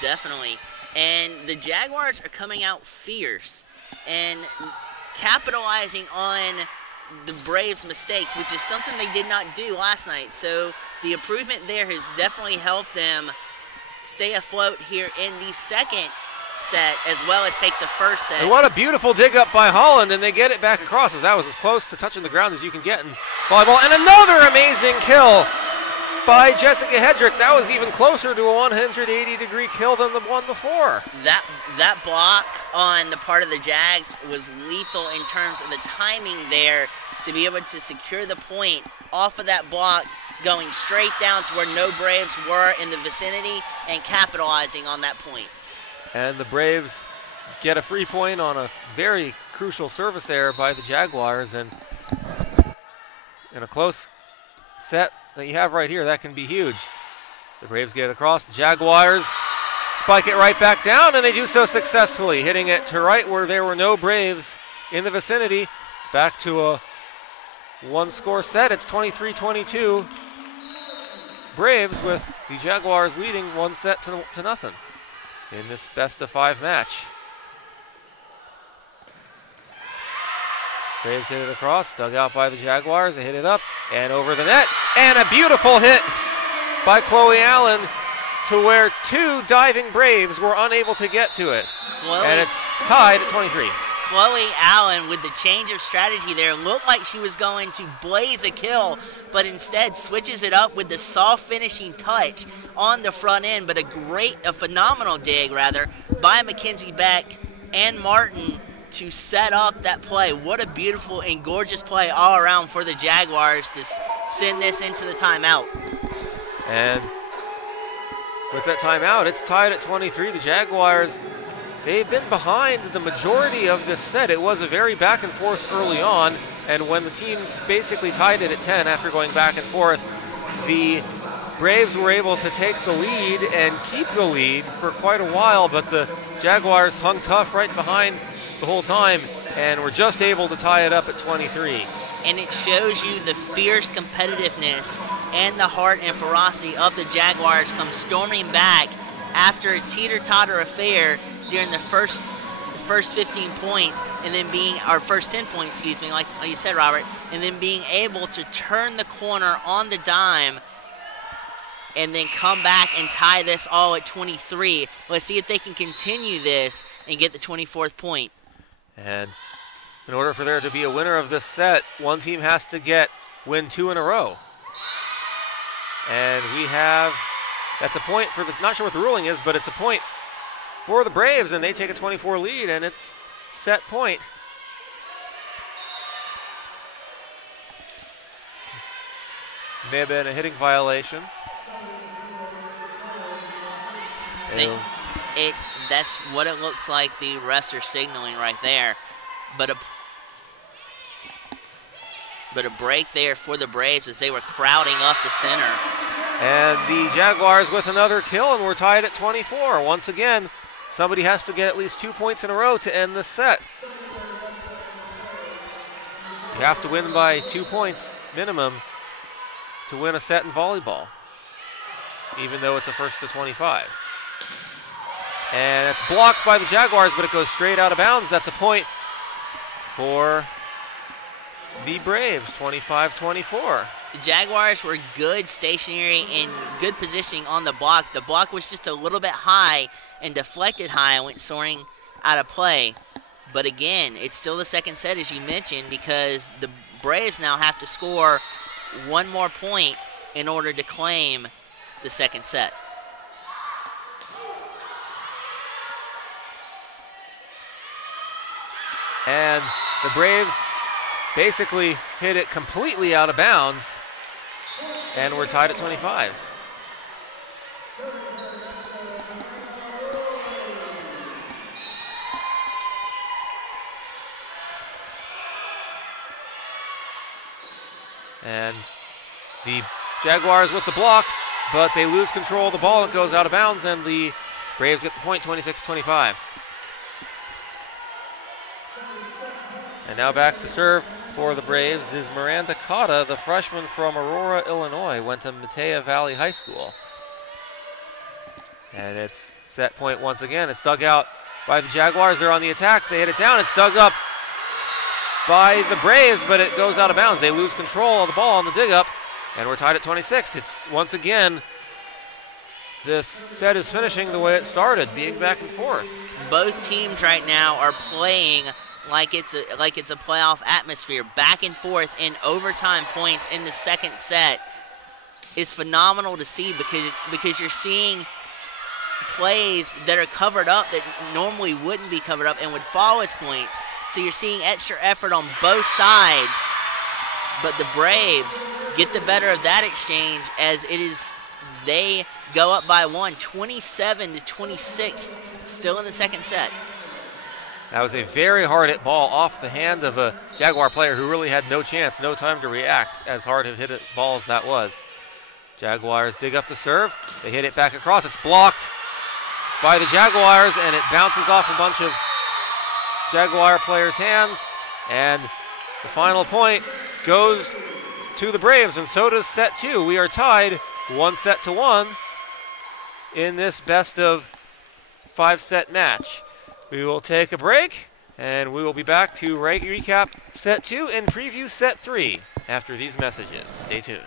Definitely. And the Jaguars are coming out fierce and capitalizing on the Braves' mistakes, which is something they did not do last night. So the improvement there has definitely helped them stay afloat here in the second set, as well as take the first set. And what a beautiful dig up by Holland, and they get it back across, as that was as close to touching the ground as you can get in volleyball. And another amazing kill by Jessica Hedrick. That was even closer to a 180-degree kill than the one before. That block on the part of the Jags was lethal in terms of the timing there to be able to secure the point off of that block, going straight down to where no Braves were in the vicinity and capitalizing on that point. And the Braves get a free point on a very crucial service error by the Jaguars, and in a close set that you have right here, that can be huge. The Braves get across, the Jaguars spike it right back down, and they do so successfully, hitting it to right where there were no Braves in the vicinity. It's back to a one-score set. It's 23-22 Braves, with the Jaguars leading 1 set to nothing in this best-of-5 match. Braves hit it across, dug out by the Jaguars. They hit it up and over the net. And a beautiful hit by Chloe Allen to where 2 diving Braves were unable to get to it. And it's tied at 23. Chloe Allen, with the change of strategy there, looked like she was going to blaze a kill, but instead switches it up with the soft finishing touch on the front end. But a phenomenal dig, rather, by Mackenzie Beck and Martin to set up that play. What a beautiful and gorgeous play all around for the Jaguars to send this into the timeout. And with that timeout, it's tied at 23. The Jaguars, they've been behind the majority of this set. It was a very back and forth early on, and when the teams basically tied it at 10 after going back and forth, the Braves were able to take the lead and keep the lead for quite a while, but the Jaguars hung tough right behind the whole time and were just able to tie it up at 23. And it shows you the fierce competitiveness and the heart and ferocity of the Jaguars come storming back after a teeter-totter affair during the first 15 points, and then first 10 points, excuse me, like you said, Robert, and then being able to turn the corner on the dime and then come back and tie this all at 23. Let's see if they can continue this and get the 24th point. And in order for there to be a winner of this set, one team has to win 2 in a row. And that's a point for not sure what the ruling is, but it's a point for the Braves, and they take a 24 lead, and it's set point. May have been a hitting violation. That's what it looks like the refs are signaling right there. But a break there for the Braves as they were crowding up the center. And the Jaguars with another kill, and we're tied at 24. Once again, somebody has to get at least 2 points in a row to end this set. You have to win by 2 points minimum to win a set in volleyball, even though it's a first to 25. And it's blocked by the Jaguars, but it goes straight out of bounds. That's a point for the Braves, 25-24. The Jaguars were good stationary and good positioning on the block. The block was just a little bit high and deflected high and went soaring out of play. But again, it's still the second set, as you mentioned, because the Braves now have to score 1 more point in order to claim the second set. And the Braves basically hit it completely out of bounds, and we're tied at 25. And the Jaguars with the block, but they lose control of the ball. It goes out of bounds, and the Braves get the point, 26-25. And now back to serve for the Braves is Miranda Cotta, the freshman from Aurora, Illinois, went to Matea Valley High School. And it's set point once again. It's dug out by the Jaguars. They're on the attack. They hit it down. It's dug up by the Braves, but it goes out of bounds. They lose control of the ball on the dig up, and we're tied at 26. It's once again, this set is finishing the way it started, being back and forth. Both teams right now are playing like it's a playoff atmosphere, back and forth in overtime points in the second set is phenomenal to see because you're seeing plays that are covered up that normally wouldn't be covered up and would fall as points. So you're seeing extra effort on both sides, but the Braves get the better of that exchange as they go up by one, 27-26, still in the second set. That was a very hard hit ball off the hand of a Jaguar player who really had no chance, no time to react, as hard of hit it ball as that was. Jaguars dig up the serve. They hit it back across. It's blocked by the Jaguars, and it bounces off a bunch of Jaguar players' hands. And the final point goes to the Braves, and so does set two. We are tied 1-1 in this best of 5-set match. We will take a break, and we will be back to recap set two and preview set three after these messages. Stay tuned.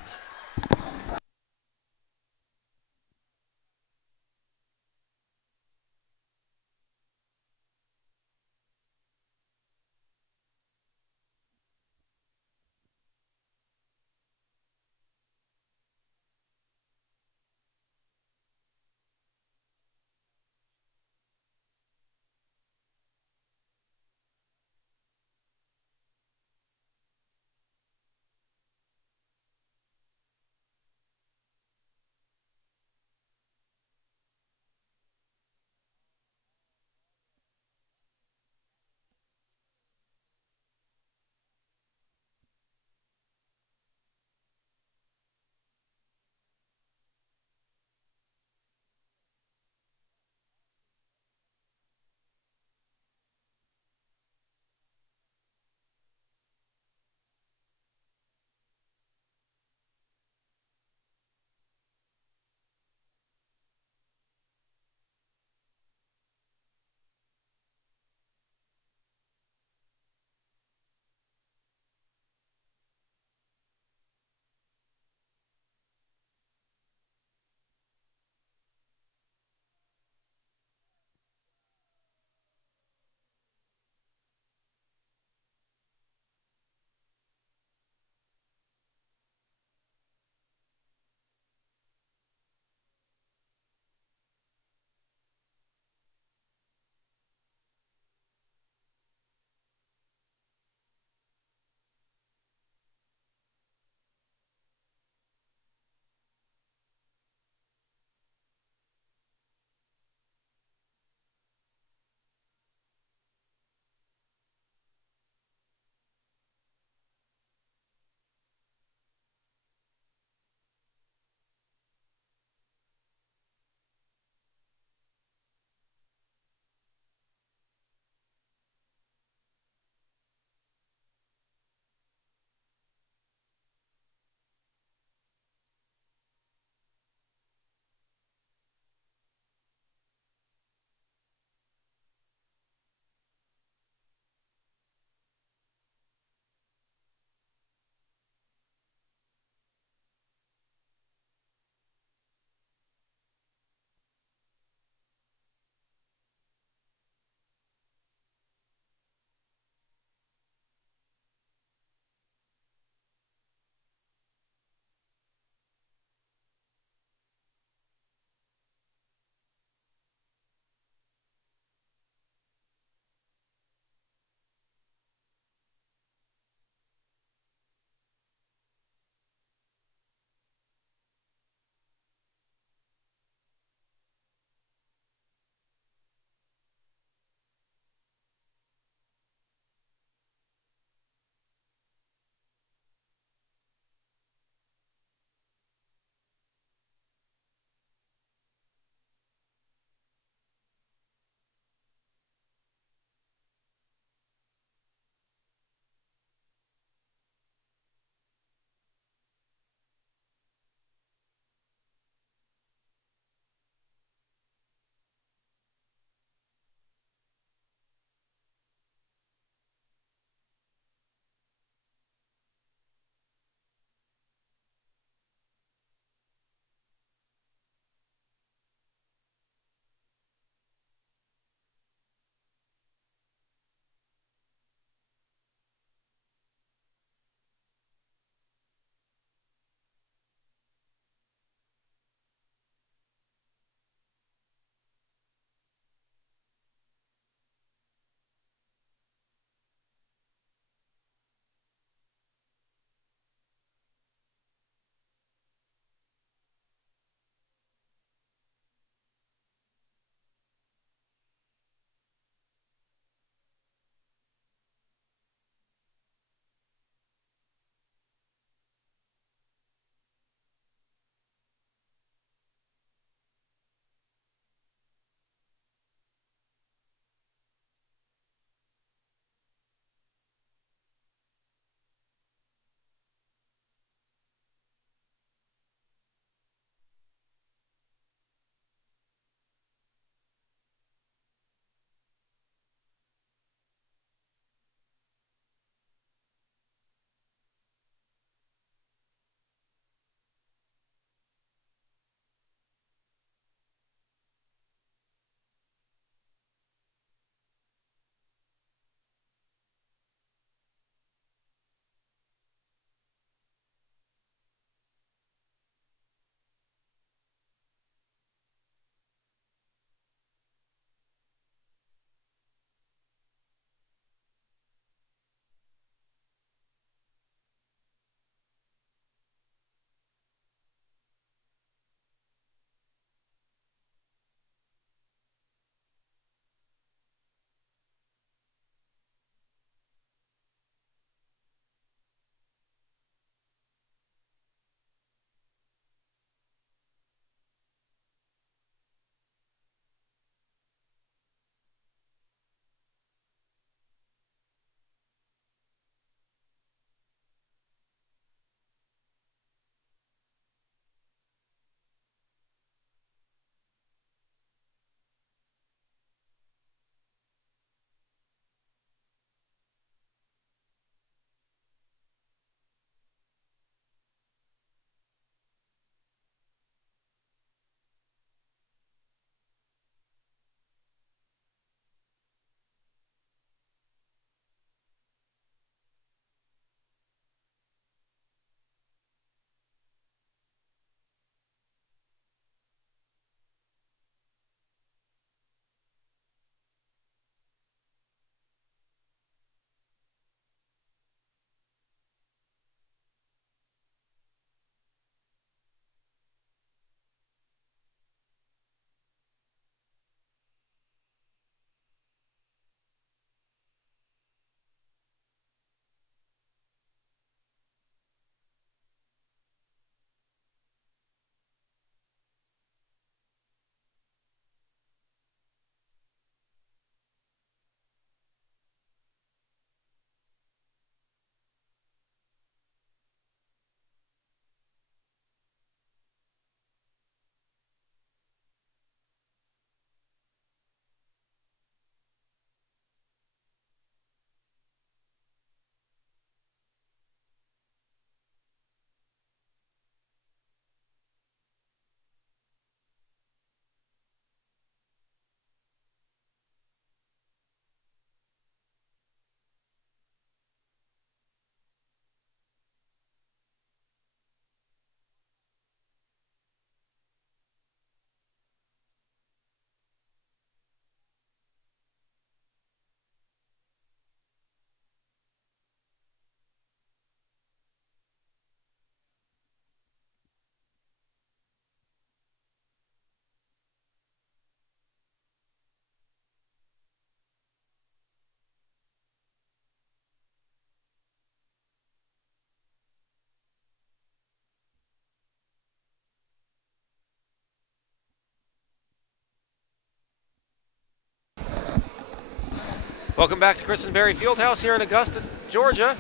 Welcome back to Christenberry Fieldhouse here in Augusta, Georgia.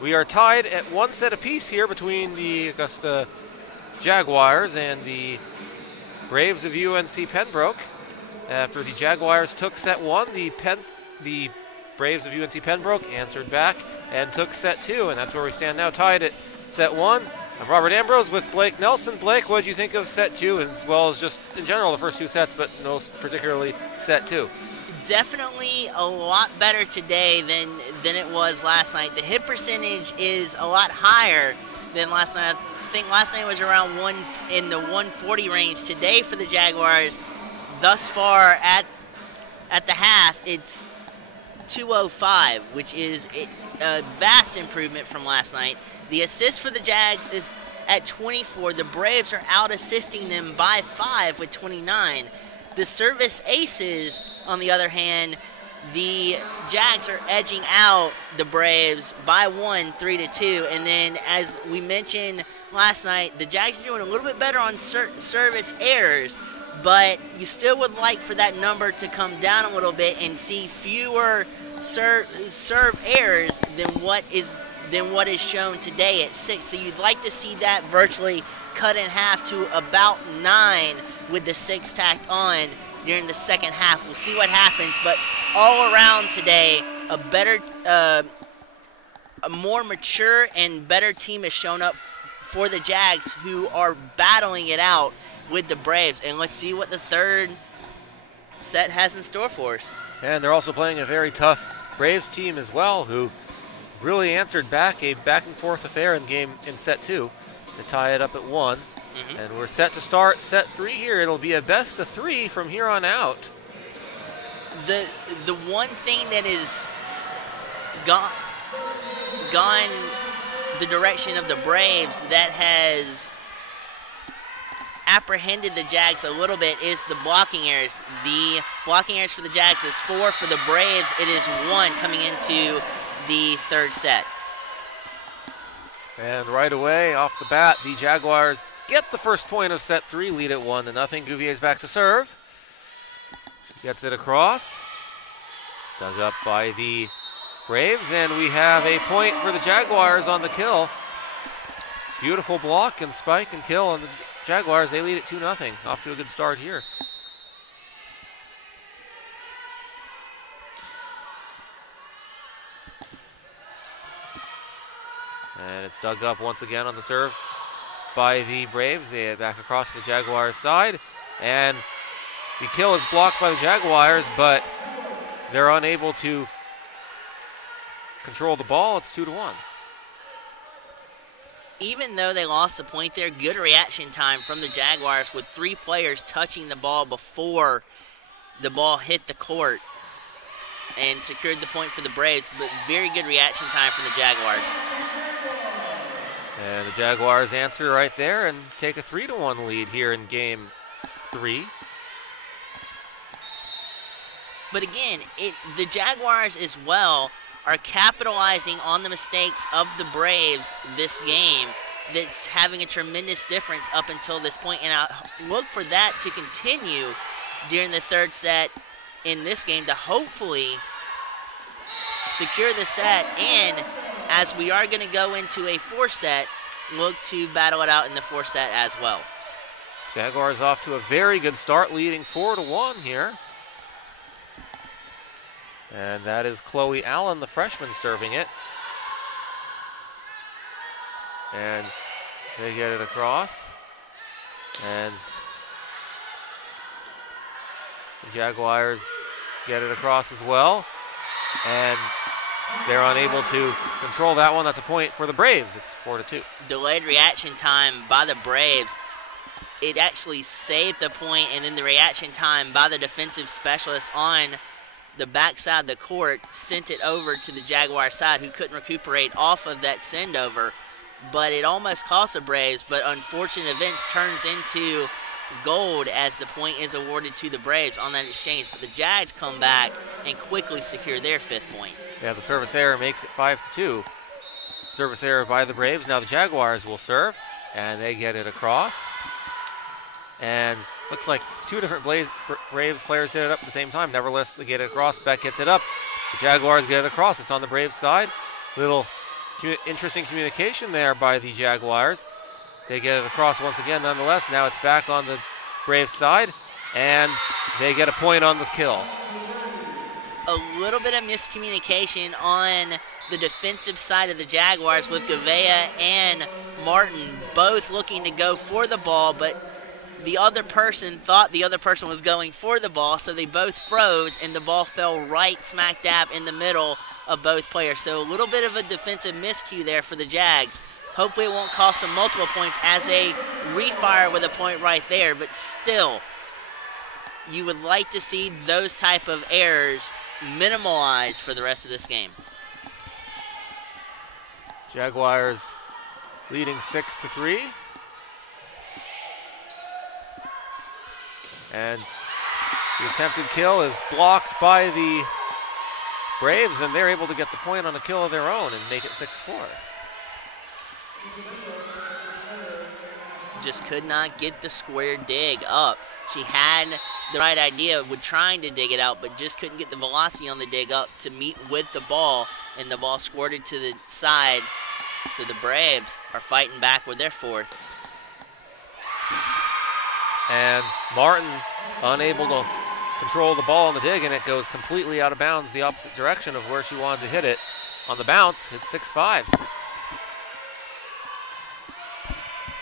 We are tied at 1 set apiece here between the Augusta Jaguars and the Braves of UNC Pembroke. After the Jaguars took set 1, the Braves of UNC Pembroke answered back and took set 2, and that's where we stand now, tied at set 1. I'm Robert Ambrose with Blake Nelson. Blake, what did you think of set 2, as well as just in general the first 2 sets, but most particularly set 2? Definitely a lot better today than it was last night. The hit percentage is a lot higher than last night. I think last night was around in the 140 range. Today for the Jaguars, thus far at the half, it's 205, which is a vast improvement from last night. The assist for the Jags is at 24. The Braves are out assisting them by 5 with 29. The service aces, on the other hand, the Jags are edging out the Braves by 1, 3-2. And then, as we mentioned last night, the Jags are doing a little bit better on service errors, but you still would like for that number to come down a little bit and see fewer serve errors than what is shown today at 6. So you'd like to see that virtually cut in half to about 9 with the 6 tacked on during the second half. We'll see what happens, but all around today, a more mature and better team has shown up for the Jags, who are battling it out with the Braves. And let's see what the third set has in store for us. And they're also playing a very tough Braves team as well, who really answered back, a back-and-forth affair in set 2 to tie it up at 1. And we're set to start set 3 here. It'll be a best of 3 from here on out. The one thing that is gone the direction of the Braves that has apprehended the Jags a little bit is the blocking errors. The blocking errors for the Jags is 4. For the Braves, it is 1 coming into the third set. And right away, off the bat, the Jaguars get the first point of set 3, lead at 1-0. Gouvier's back to serve. She gets it across. It's dug up by the Braves, and we have a point for the Jaguars on the kill. Beautiful block and spike and kill on the Jaguars. They lead at 2-0. Off to a good start here. And it's dug up once again on the serve by the Braves. They head back across to the Jaguars side. And the kill is blocked by the Jaguars, but they're unable to control the ball. It's 2-1. Even though they lost the point there, good reaction time from the Jaguars with 3 players touching the ball before the ball hit the court and secured the point for the Braves, but very good reaction time from the Jaguars. And the Jaguars answer right there and take a 3-1 lead here in game 3. But again, the Jaguars as well are capitalizing on the mistakes of the Braves this game. That's having a tremendous difference up until this point, and I look for that to continue during the third set in this game to hopefully secure the set, and as we are going to go into a 4th set, look to battle it out in the 4th set as well. Jaguars off to a very good start, leading 4-1 here. And that is Chloe Allen, the freshman, serving it. And they get it across. And the Jaguars get it across as well. And they're unable to control that one. That's a point for the Braves. It's 4-2. Delayed reaction time by the Braves. It actually saved the point, and then the reaction time by the defensive specialist on the backside of the court sent it over to the Jaguar side, who couldn't recuperate off of that send over. But it almost cost the Braves, but unfortunate events turns into gold as the point is awarded to the Braves on that exchange. But the Jags come back and quickly secure their 5th point. Yeah, the service error makes it 5-2. Service error by the Braves. Now the Jaguars will serve, and they get it across. And looks like 2 different Braves players hit it up at the same time. Nevertheless, they get it across. Beck hits it up. The Jaguars get it across. It's on the Braves side. Little interesting communication there by the Jaguars. They get it across once again nonetheless. Now it's back on the Braves side, and they get a point on the kill. A little bit of miscommunication on the defensive side of the Jaguars with Gavea and Martin both looking to go for the ball, but the other person thought the other person was going for the ball, so they both froze, and the ball fell right smack dab in the middle of both players. So a little bit of a defensive miscue there for the Jags. Hopefully it won't cost them multiple points as a refire with a point right there, but still, you would like to see those type of errors minimalized for the rest of this game. Jaguars leading 6-3. And the attempted kill is blocked by the Braves, and they're able to get the point on a kill of their own and make it 6-4. Just could not get the square dig up. She had the right idea with trying to dig it out, but just couldn't get the velocity on the dig up to meet with the ball, and the ball squirted to the side. So the Braves are fighting back with their fourth. And Martin unable to control the ball on the dig, and it goes completely out of bounds the opposite direction of where she wanted to hit it. On the bounce, it's 6-5.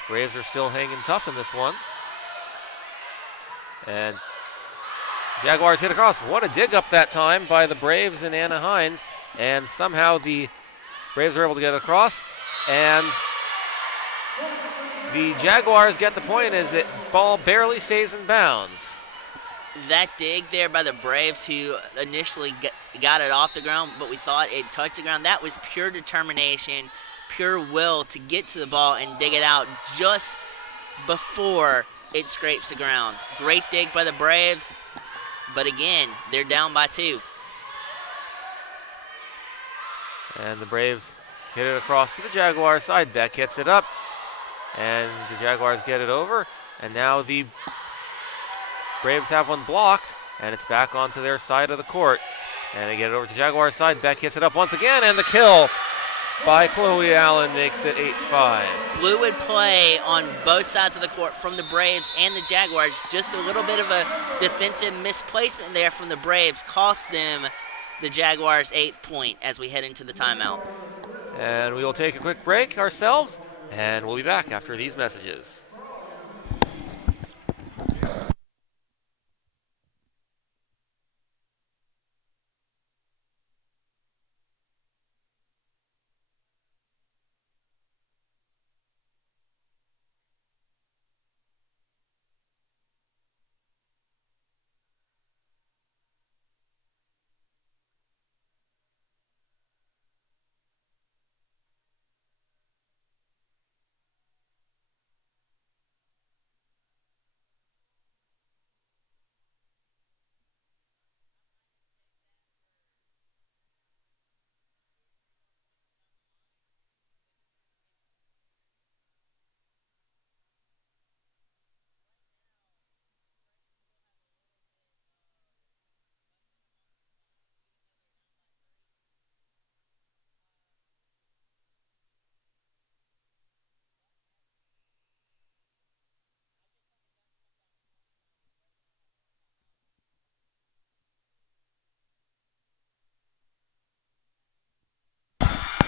Braves are still hanging tough in this one. And Jaguars hit across. What a dig up that time by the Braves and Anna Hines. And somehow the Braves are able to get across. And the Jaguars get the point as the ball barely stays in bounds. That dig there by the Braves, who initially got it off the ground, but we thought it touched the ground, that was pure determination, pure will to get to the ball and dig it out just before it scrapes the ground. Great dig by the Braves, but again, they're down by 2. And the Braves hit it across to the Jaguars side. Beck hits it up, and the Jaguars get it over. And now the Braves have one blocked, and it's back onto their side of the court. And they get it over to Jaguars side. Beck hits it up once again, and the kill by Chloe Allen makes it 8-5. Fluid play on both sides of the court from the Braves and the Jaguars. Just a little bit of a defensive misplacement there from the Braves cost them the Jaguars' 8th point as we head into the timeout. And we will take a quick break ourselves, and we'll be back after these messages.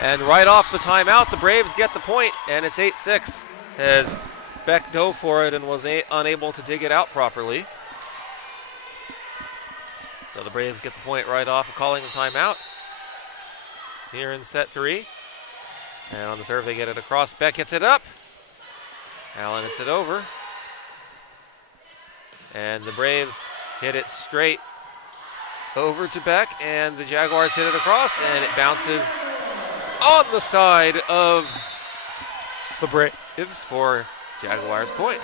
And right off the timeout, the Braves get the point, and it's 8-6 as Beck dove for it and was unable to dig it out properly. So the Braves get the point right off of calling the timeout here in set 3. And on the serve, they get it across. Beck hits it up. Allen hits it over. And the Braves hit it straight over to Beck, and the Jaguars hit it across, and it bounces on the side of the Braves for Jaguars point.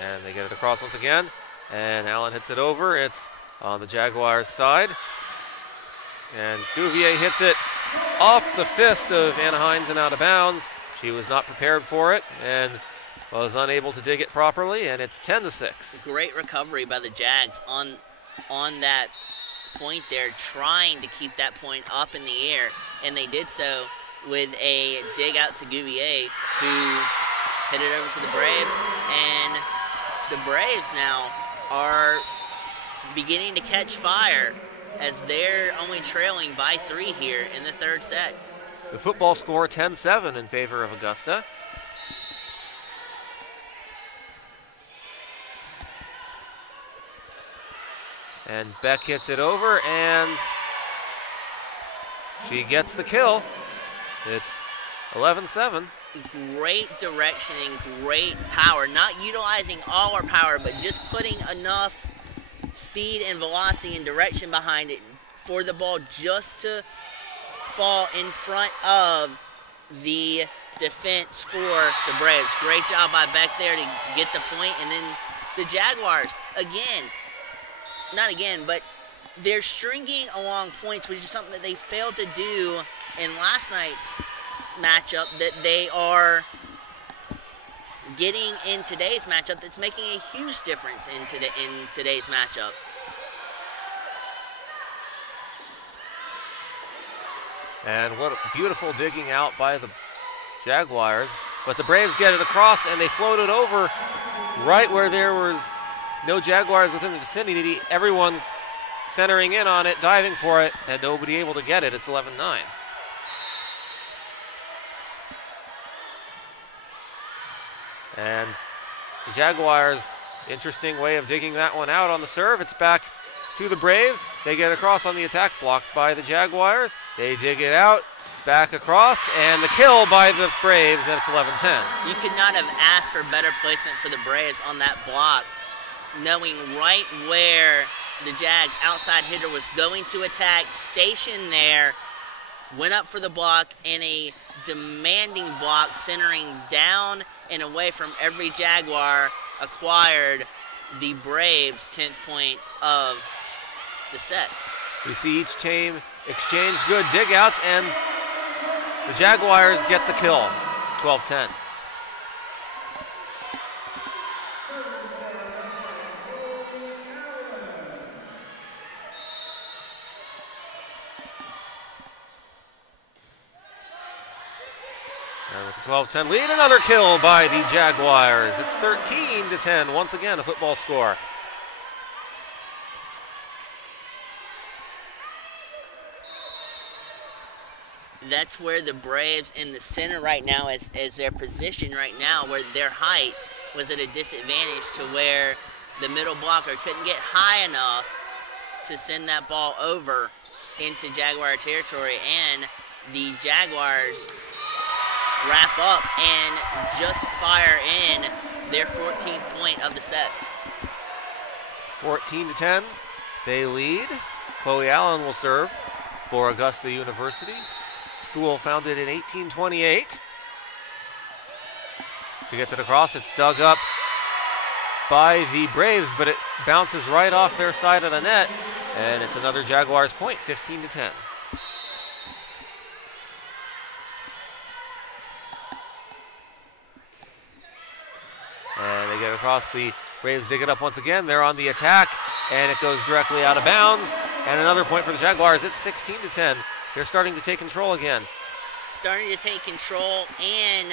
And they get it across once again, and Allen hits it over. It's on the Jaguars side. And Cuvier hits it off the fist of Anna Hines and out of bounds. She was not prepared for it and was unable to dig it properly, and it's 10-6. Great recovery by the Jags on that point there, trying to keep that point up in the air, and they did so with a dig out to Gouvier, who hit it over to the Braves, and the Braves now are beginning to catch fire as they're only trailing by 3 here in the third set. The football score 10-7 in favor of Augusta. And Beck hits it over, and she gets the kill. It's 11-7. Great direction and great power. Not utilizing all our power, but just putting enough speed and velocity and direction behind it for the ball just to fall in front of the defense for the Braves. Great job by Beck there to get the point. And then the Jaguars, but they're stringing along points, which is something that they failed to do in last night's matchup, that they are getting in today's matchup, that's making a huge difference in today's matchup. And what a beautiful digging out by the Jaguars. But the Braves get it across, and they float it over right where there was no Jaguars within the vicinity. Everyone centering in on it, diving for it, and nobody able to get it. It's 11-9. And the Jaguars, interesting way of digging that one out on the serve. It's back to the Braves. They get across on the attack, blocked by the Jaguars. They dig it out, back across, and the kill by the Braves, and it's 11-10. You could not have asked for better placement for the Braves on that block, knowing right where the Jags' outside hitter was going to attack, stationed there, went up for the block, and a demanding block centering down and away from every Jaguar acquired the Braves' 10th point of the set. We see each team exchange good dig-outs, and the Jaguars get the kill, 12-10. And with the 12-10 lead, another kill by the Jaguars. It's 13-10, once again a football score. That's where the Braves in the center right now is their position right now, where their height was at a disadvantage to where the middle blocker couldn't get high enough to send that ball over into Jaguar territory, and the Jaguars wrap up and just fire in their 14th point of the set. 14-10, they lead. Chloe Allen will serve for Augusta University. School founded in 1828. She gets it across. It's dug up by the Braves, but it bounces right off their side of the net, and it's another Jaguars point, 15-10. And they get across. The Braves dig it up once again. They're on the attack, and it goes directly out of bounds. And another point for the Jaguars. It's 16-10. They're starting to take control again. Starting to take control, and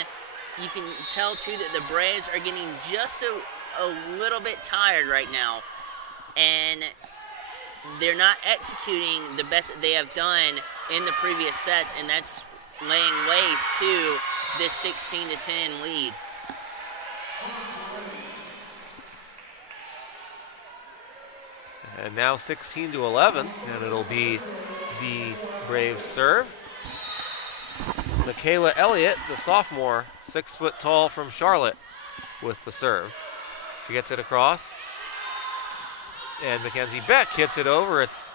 you can tell, too, that the Braves are getting just a little bit tired right now. And they're not executing the best that they have done in the previous sets, and that's laying waste to this 16-10 lead. And now 16-11, and it'll be the Braves serve. Michaela Elliott, the sophomore, 6 foot tall from Charlotte, with the serve. She gets it across, and Mackenzie Beck hits it over. It's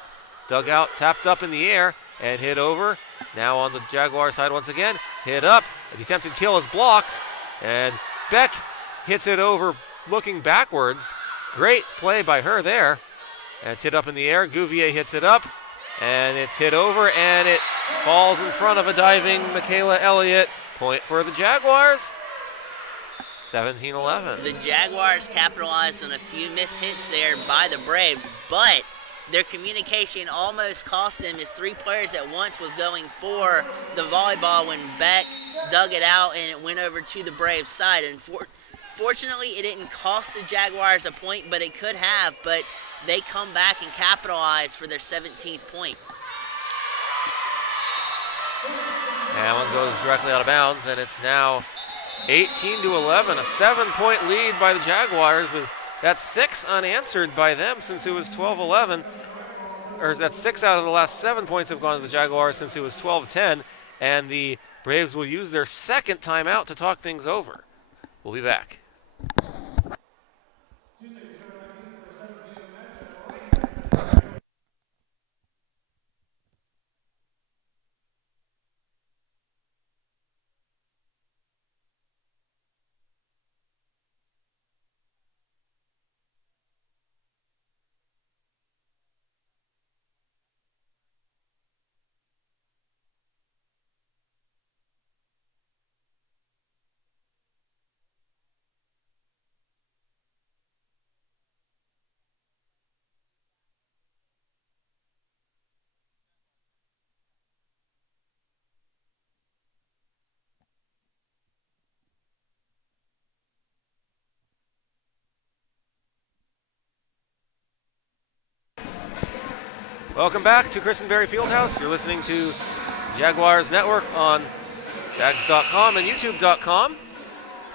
dug out, tapped up in the air, and hit over. Now on the Jaguar side once again, hit up. The attempted kill is blocked, and Beck hits it over looking backwards. Great play by her there. And it's hit up in the air. Gouvier hits it up, and it's hit over, and it falls in front of a diving Michaela Elliott, Point for the Jaguars. 17-11. The Jaguars capitalized on a few missed hits there by the Braves, but their communication almost cost them, as 3 players at once was going for the volleyball when Beck dug it out and it went over to the Braves side. And fortunately, it didn't cost the Jaguars a point, but it could have, but they come back and capitalize for their 17th point. That one goes directly out of bounds, and it's now 18-11, a 7-point lead by the Jaguars. That's 6 unanswered by them since it was 12-11. Or that's 6 out of the last 7 points have gone to the Jaguars since it was 12-10, and the Braves will use their second timeout to talk things over. We'll be back. Welcome back to Christenberry Fieldhouse. You're listening to Jaguars Network on Jags.com and YouTube.com.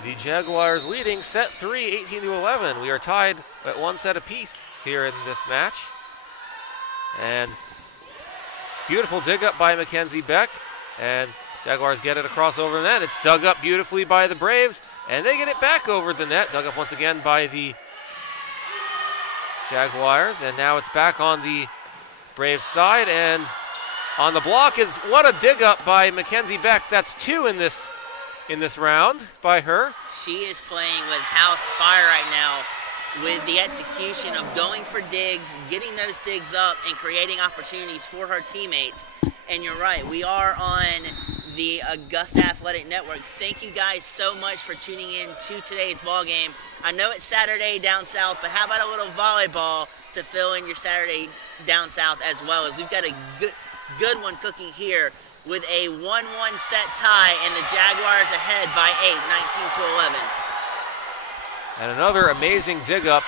The Jaguars leading set 3, 18-11. We are tied at 1 set apiece here in this match. And beautiful dig up by Mackenzie Beck. And Jaguars get it across over the net. It's dug up beautifully by the Braves. And they get it back over the net. Dug up once again by the Jaguars. And now it's back on the Braves side, and on the block is what a dig up by Mackenzie Beck. That's 2 in this round by her. She is playing with house fire right now with the execution of going for digs, getting those digs up, and creating opportunities for her teammates. And you're right, we are on the Augusta Athletic Network. Thank you guys so much for tuning in to today's ball game. I know it's Saturday down south, but how about a little volleyball to fill in your Saturday down south, as well as we've got a good one cooking here with a 1-1 set tie, and the Jaguars ahead by 8, 19-11. And another amazing dig up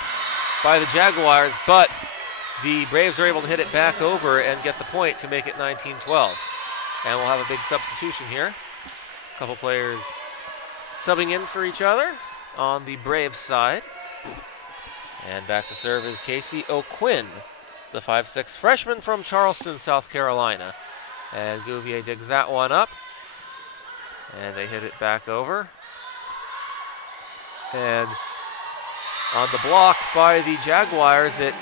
by the Jaguars, but the Braves are able to hit it back over and get the point to make it 19-12. And we'll have a big substitution here. A couple players subbing in for each other on the Braves side. And back to serve is Casey O'Quinn, the 5'6" freshman from Charleston, South Carolina. And Gouvier digs that one up. And they hit it back over. And on the block by the Jaguars, it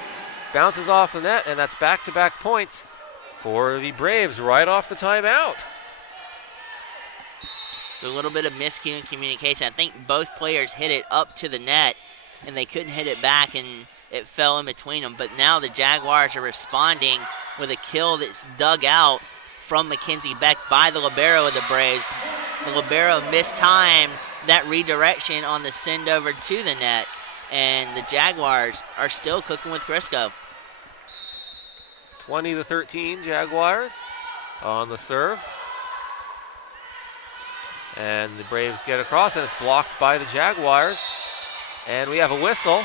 bounces off the net, and that's back-to-back points for the Braves right off the timeout. So a little bit of miscommunication. I think both players hit it up to the net, and they couldn't hit it back, and it fell in between them. But now the Jaguars are responding with a kill that's dug out from Mackenzie Beck by the libero of the Braves. The libero mistimed that redirection on the send over to the net, and the Jaguars are still cooking with Crisco. 20-13 Jaguars on the serve. And the Braves get across, and it's blocked by the Jaguars. And we have a whistle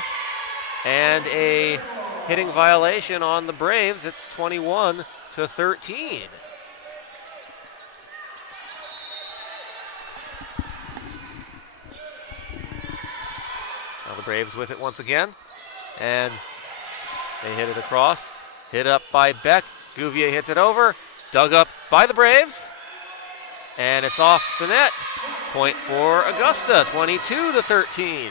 and a hitting violation on the Braves. It's 21-13. Now the Braves with it once again. And they hit it across. Hit up by Beck. Gouvier hits it over. Dug up by the Braves. And it's off the net. Point for Augusta, 22-13.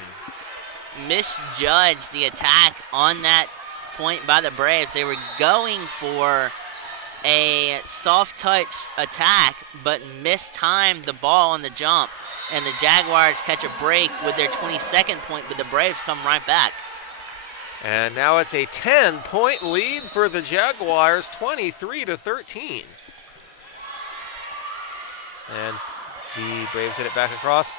Misjudged the attack on that point by the Braves. They were going for a soft touch attack, but mistimed the ball on the jump. And the Jaguars catch a break with their 22nd point, but the Braves come right back. And now it's a 10-point lead for the Jaguars, 23-13. And The Braves hit it back across.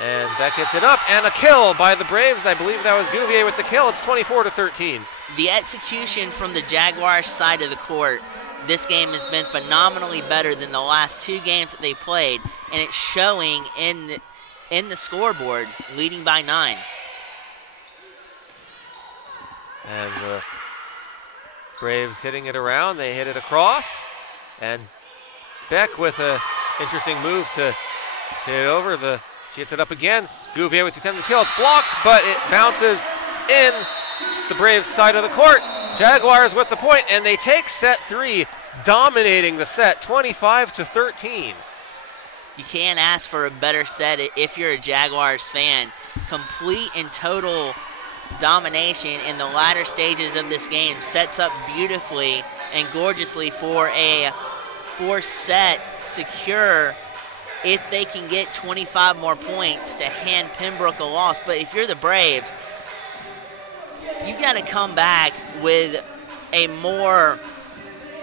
And Beck hits it up, and a kill by the Braves. I believe that was Gouvier with the kill. It's 24-13. The execution from the Jaguars side of the court this game has been phenomenally better than the last 2 games that they played, and it's showing in the scoreboard, leading by 9. And the Braves hitting it around. They hit it across, and Beck with an interesting move to hit it over. She hits it up again. Gouvier with the attempt to kill. It's blocked, but it bounces in the Braves' side of the court. Jaguars with the point, and they take set 3, dominating the set, 25-13. You can't ask for a better set if you're a Jaguars fan. Complete and total domination in the latter stages of this game sets up beautifully and gorgeously for a 4-set secure if they can get 25 more points to hand Pembroke a loss. But if you're the Braves, you got to come back with a more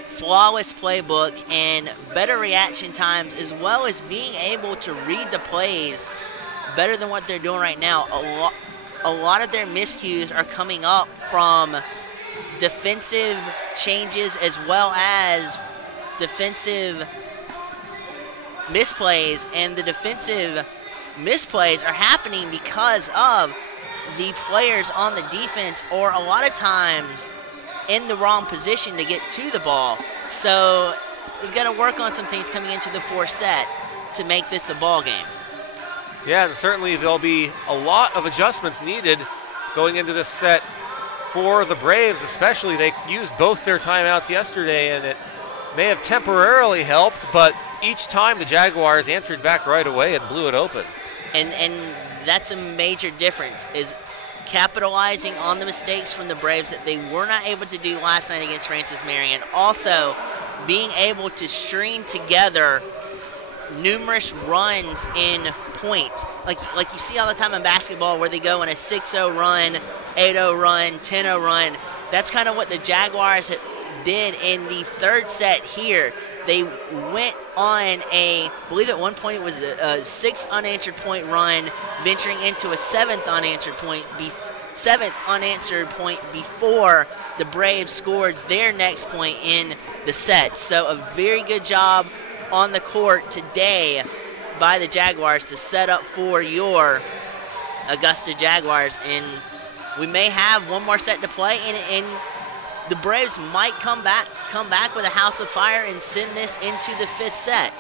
flawless playbook and better reaction times, as well as being able to read the plays better than what they're doing right now. A lot of their miscues are coming up from defensive changes as well as defensive misplays, and the defensive misplays are happening because of the players on the defense, or a lot of times in the wrong position to get to the ball. So they've got to work on some things coming into the 4th set to make this a ball game. Yeah, and certainly there'll be a lot of adjustments needed going into this set for the Braves, especially. They used both their timeouts yesterday, and it may have temporarily helped, but each time the Jaguars answered back right away and blew it open. And that's a major difference, is capitalizing on the mistakes from the Braves that they were not able to do last night against Francis Marion. Also, being able to string together numerous runs in points. Like you see all the time in basketball where they go in a 6-0 run, 8-0 run, 10-0 run. That's kind of what the Jaguars did in the 3rd set here. They went on I believe at one point it was a 6th unanswered point run, venturing into a 7th unanswered point before the Braves scored their next point in the set. So a very good job on the court today by the Jaguars to set up for your Augusta Jaguars. And we may have one more set to play, and the Braves might come back with a house of fire and send this into the 5th set.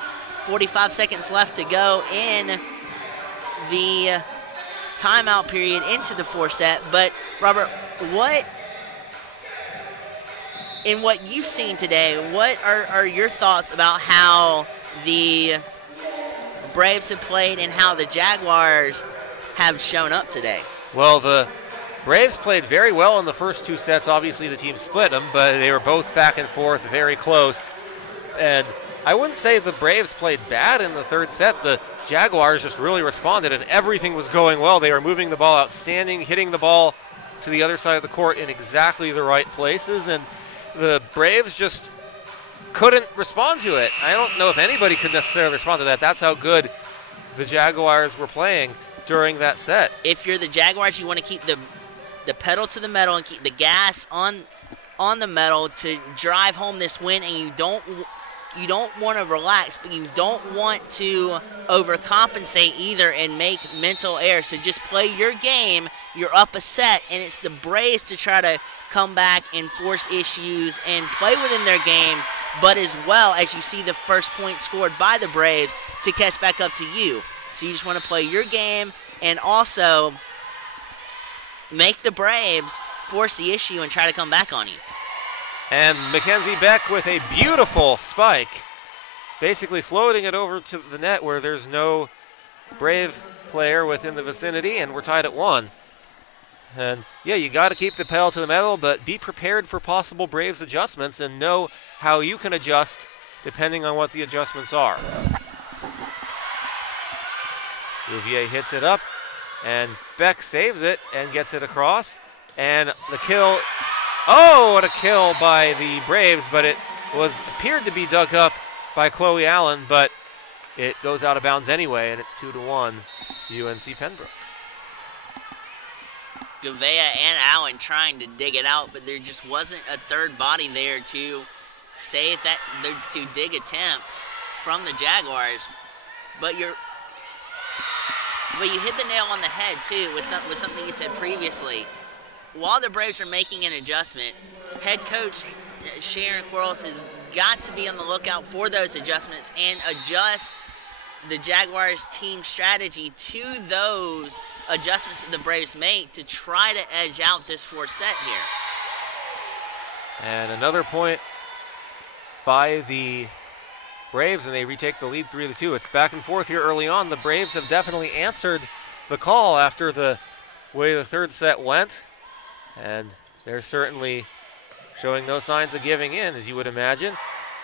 45 seconds left to go in the timeout period into the 4th set. But Robert, what you've seen today, what are your thoughts about how the Braves have played and how the Jaguars have shown up today? Well, the Braves played very well in the first 2 sets. Obviously, the team split them, but they were both back and forth, very close. And I wouldn't say the Braves played bad in the 3rd set. The Jaguars just really responded, and everything was going well. They were moving the ball outstanding, hitting the ball to the other side of the court in exactly the right places, and the Braves just couldn't respond to it. I don't know if anybody could necessarily respond to that. That's how good the Jaguars were playing during that set. If you're the Jaguars, you want to keep the pedal to the metal and keep the gas on the metal to drive home this win, and you don't want to relax, but you don't want to overcompensate either and make mental errors. So just play your game. You're up a set, and it's the Braves to try to come back and force issues and play within their game, but as well as you see the first point scored by the Braves to catch back up to you. So you just want to play your game and also make the Braves force the issue and try to come back on you. And Mackenzie Beck with a beautiful spike, basically floating it over to the net where there's no Brave player within the vicinity, and we're tied at 1. And yeah, you got to keep the pedal to the metal, but be prepared for possible Braves adjustments and know how you can adjust depending on what the adjustments are. Gouvier hits it up, and Beck saves it and gets it across. And the kill, oh, what a kill by the Braves, but it appeared to be dug up by Chloe Allen, but it goes out of bounds anyway, and it's 2-1 UNC Pembroke. Gouveia and Allen trying to dig it out, but there just wasn't a third body there to save that. There's 2 dig attempts from the Jaguars, but you hit the nail on the head too with something you said previously. While the Braves are making an adjustment, head coach Sharon Quarles has got to be on the lookout for those adjustments and adjust the Jaguars team strategy to those adjustments that the Braves make to try to edge out this 4th set here. And another point by the Braves, and they retake the lead 3-2. It's back and forth here early on. The Braves have definitely answered the call after the way the 3rd set went, and they're certainly showing no signs of giving in, as you would imagine.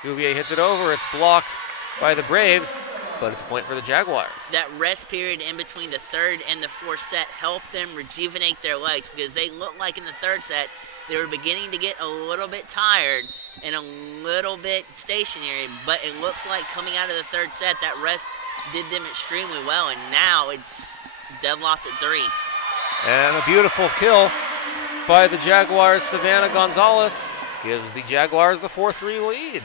Gouveia hits it over. It's blocked by the Braves, but it's a point for the Jaguars. That rest period in between the 3rd and the 4th set helped them rejuvenate their legs, because they looked like in the 3rd set they were beginning to get a little bit tired and a little bit stationary, but it looks like coming out of the 3rd set, that rest did them extremely well, and now it's deadlocked at 3. And a beautiful kill by the Jaguars. Savannah Gonzalez gives the Jaguars the 4-3 lead.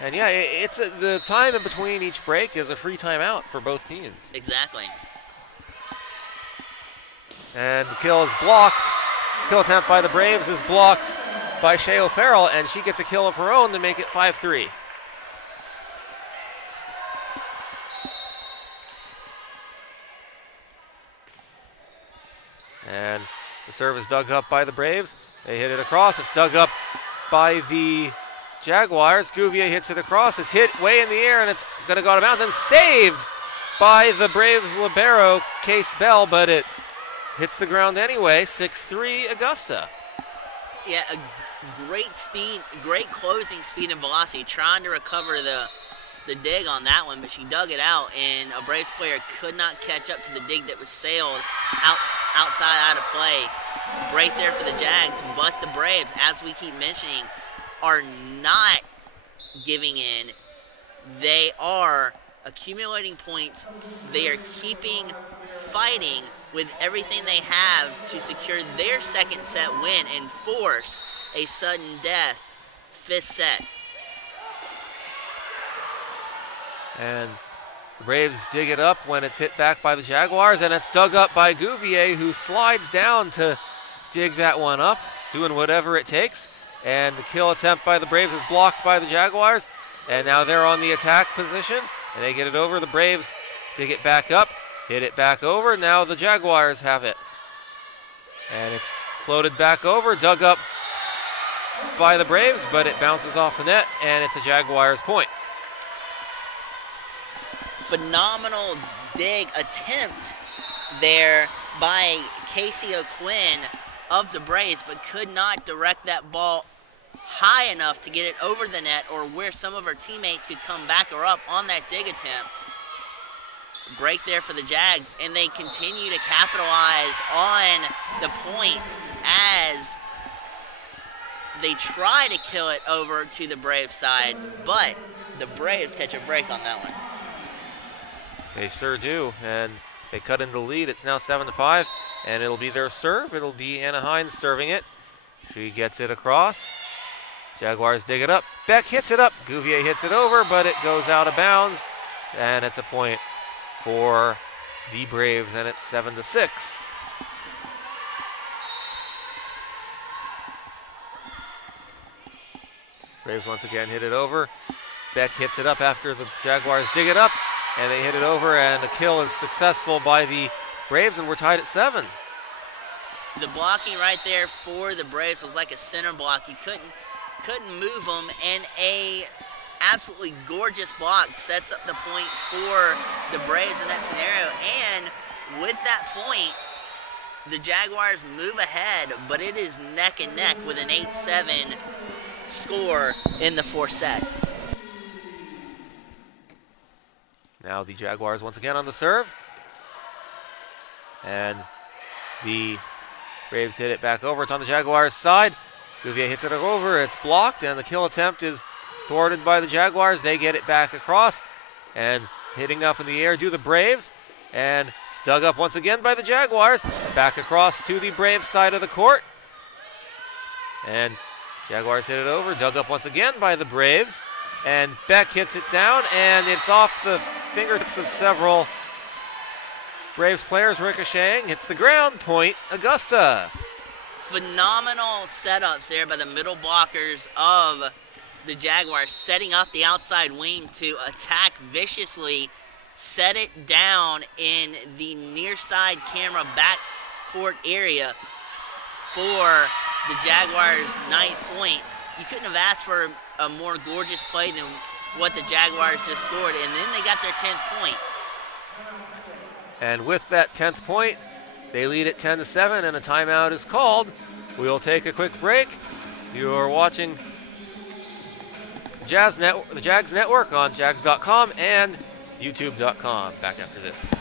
And yeah, it's the time in between each break is a free timeout for both teams. Exactly. And the kill is blocked. Kill attempt by the Braves is blocked by Shea O'Farrell, and she gets a kill of her own to make it 5-3. And the serve is dug up by the Braves. They hit it across. It's dug up by the Jaguars. Gouveia hits it across. It's hit way in the air, and it's going to go out of bounds and saved by the Braves libero, Case Bell, but it hits the ground anyway. 6-3 Augusta. Yeah, a great speed, great closing speed and velocity, trying to recover the dig on that one, but she dug it out, and a Braves player could not catch up to the dig that was sailed outside out of play. Break there for the Jags, but the Braves, as we keep mentioning, are not giving in. They are accumulating points. They are keeping fighting with everything they have to secure their 2nd set win and force a sudden death 5th set. And the Braves dig it up when it's hit back by the Jaguars, and it's dug up by Gouveia, who slides down to dig that one up, doing whatever it takes. And the kill attempt by the Braves is blocked by the Jaguars, and now they're on the attack position, and they get it over. The Braves dig it back up, hit it back over. Now the Jaguars have it. And it's floated back over, dug up by the Braves, but it bounces off the net, and it's a Jaguars point. Phenomenal dig attempt there by Casey O'Quinn of the Braves, but could not direct that ball high enough to get it over the net or where some of her teammates could come back or up on that dig attempt. Break there for the Jags, and they continue to capitalize on the points as they try to kill it over to the Braves side, but the Braves catch a break on that one. They sure do, and they cut into the lead. It's now 7-5, and it'll be their serve. It'll be Anna Hines serving it. She gets it across. Jaguars dig it up. Beck hits it up. Gouveia hits it over, but it goes out of bounds, and it's a point for the Braves, and it's 7-6. Braves once again hit it over. Beck hits it up after the Jaguars dig it up, and they hit it over, and the kill is successful by the Braves, and we're tied at 7. The blocking right there for the Braves was like a center block. You couldn't move them, and a absolutely gorgeous block sets up the point for the Braves in that scenario. And with that point, the Jaguars move ahead, but it is neck and neck with an 8-7 score in the 4th set. Now the Jaguars once again on the serve. And the Braves hit it back over. It's on the Jaguars' side. Gouveia hits it over. It's blocked, and the kill attempt is thwarted by the Jaguars. They get it back across, and hitting up in the air do the Braves, and it's dug up once again by the Jaguars. Back across to the Braves side of the court, and Jaguars hit it over, dug up once again by the Braves, and Beck hits it down, and it's off the fingertips of several Braves players, ricocheting, hits the ground, point Augusta. Phenomenal setups there by the middle blockers of the Jaguars, setting up the outside wing to attack viciously, set it down in the near side camera backcourt area for the Jaguars' 9th point. You couldn't have asked for a more gorgeous play than what the Jaguars just scored, and then they got their 10th point. And with that 10th point, they lead at 10-7, and a timeout is called. We'll take a quick break. You're watching the Jags Network on Jags.com and YouTube.com. Back after this.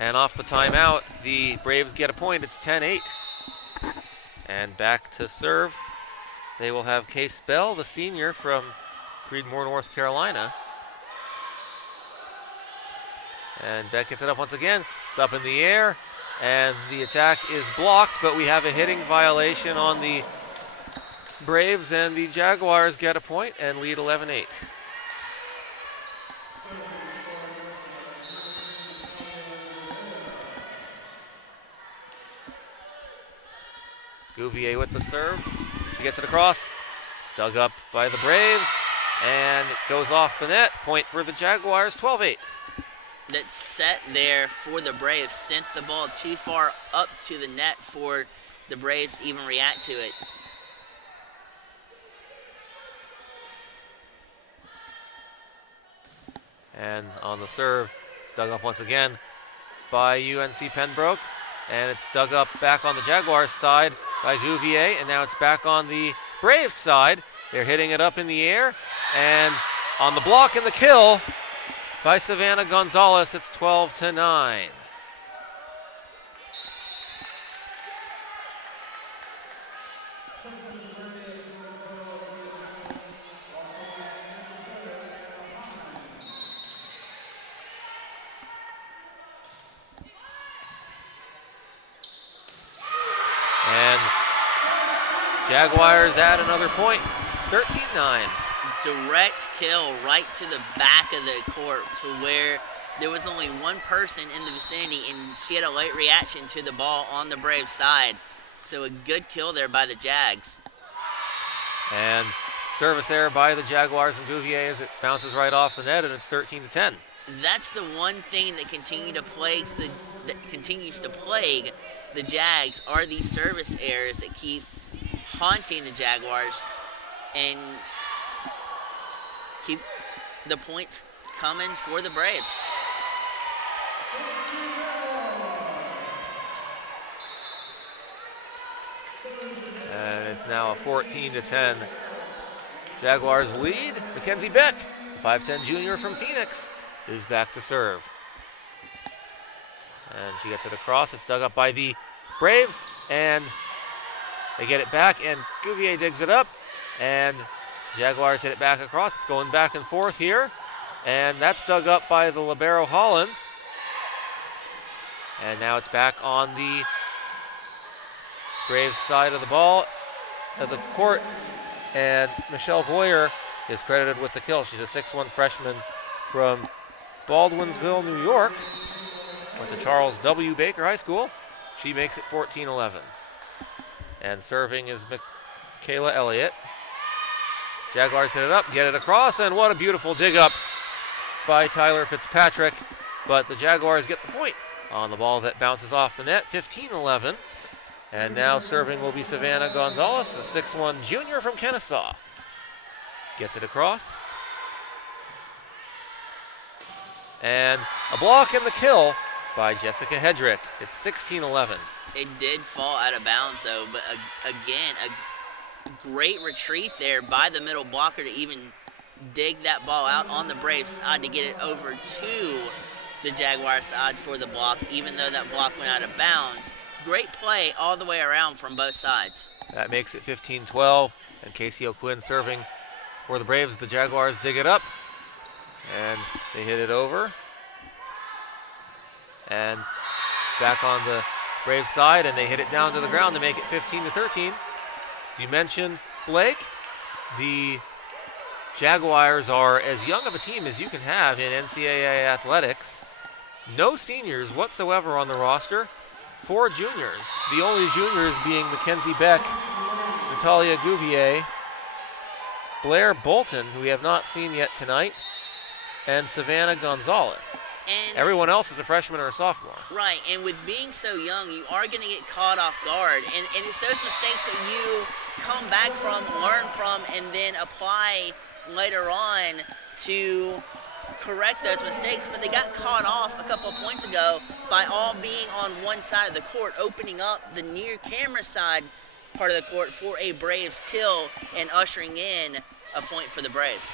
And off the timeout, the Braves get a point. It's 10-8. And back to serve, they will have Case Bell, the senior from Creedmoor, North Carolina. And Beck gets it up once again. It's up in the air, and the attack is blocked, but we have a hitting violation on the Braves, and the Jaguars get a point and lead 11-8. Gouvier with the serve. She gets it across. It's dug up by the Braves, and it goes off the net. Point for the Jaguars, 12-8. That set there for the Braves sent the ball too far up to the net for the Braves to even react to it. And on the serve, it's dug up once again by UNC Pembroke, and it's dug up back on the Jaguars side by Gouvier, and now it's back on the Braves side. They're hitting it up in the air, and on the block and the kill by Savannah Gonzalez, it's 12-9. And Jaguars add another point, 13-9. Direct kill right to the back of the court to where there was only one person in the vicinity, and she had a late reaction to the ball on the Braves side. So a good kill there by the Jags. And service error by the Jaguars and Gouvier as it bounces right off the net, and it's 13-10. That's the one thing that continues to plague the Jags are these service errors that keep haunting the Jaguars and keep the points coming for the Braves. And it's now a 14-10 Jaguars lead. Mackenzie Beck, the 5'10 junior from Phoenix, is back to serve. And she gets it across. It's dug up by the Braves, and they get it back, and Gouvier digs it up, and Jaguars hit it back across. It's going back and forth here, and that's dug up by the libero Holland. And now it's back on the Braves side of the ball, of the court, and Michelle Voyer is credited with the kill. She's a 6'1" freshman from Baldwinsville, New York. Went to Charles W. Baker High School. She makes it 14-11. And serving is Michaela Elliott. Jaguars hit it up, get it across, and what a beautiful dig up by Tyler Fitzpatrick. But the Jaguars get the point on the ball that bounces off the net, 15-11. And now serving will be Savannah Gonzalez, a 6'1" junior from Kennesaw. Gets it across. And a block and the kill by Jessica Hedrick. It's 16-11. It did fall out of bounds, though, but again, a great retreat there by the middle blocker to even dig that ball out on the Braves side to get it over to the Jaguar side for the block, even though that block went out of bounds. Great play all the way around from both sides. That makes it 15-12, and Casey O'Quinn serving for the Braves. The Jaguars dig it up, and they hit it over. And back on the Braves side, and they hit it down to the ground to make it 15-13. As you mentioned, Blake, the Jaguars are as young of a team as you can have in NCAA athletics. No seniors whatsoever on the roster. 4 juniors, the only juniors being Mackenzie Beck, Natalia Gouvier, Blair Bolton, who we have not seen yet tonight, and Savannah Gonzalez. And everyone else is a freshman or a sophomore. Right, and with being so young, you are going to get caught off guard. And it's those mistakes that you come back from, learn from, and then apply later on to correct those mistakes. But they got caught off a couple of points ago by all being on one side of the court, opening up the near camera side part of the court for a Braves kill and ushering in a point for the Braves.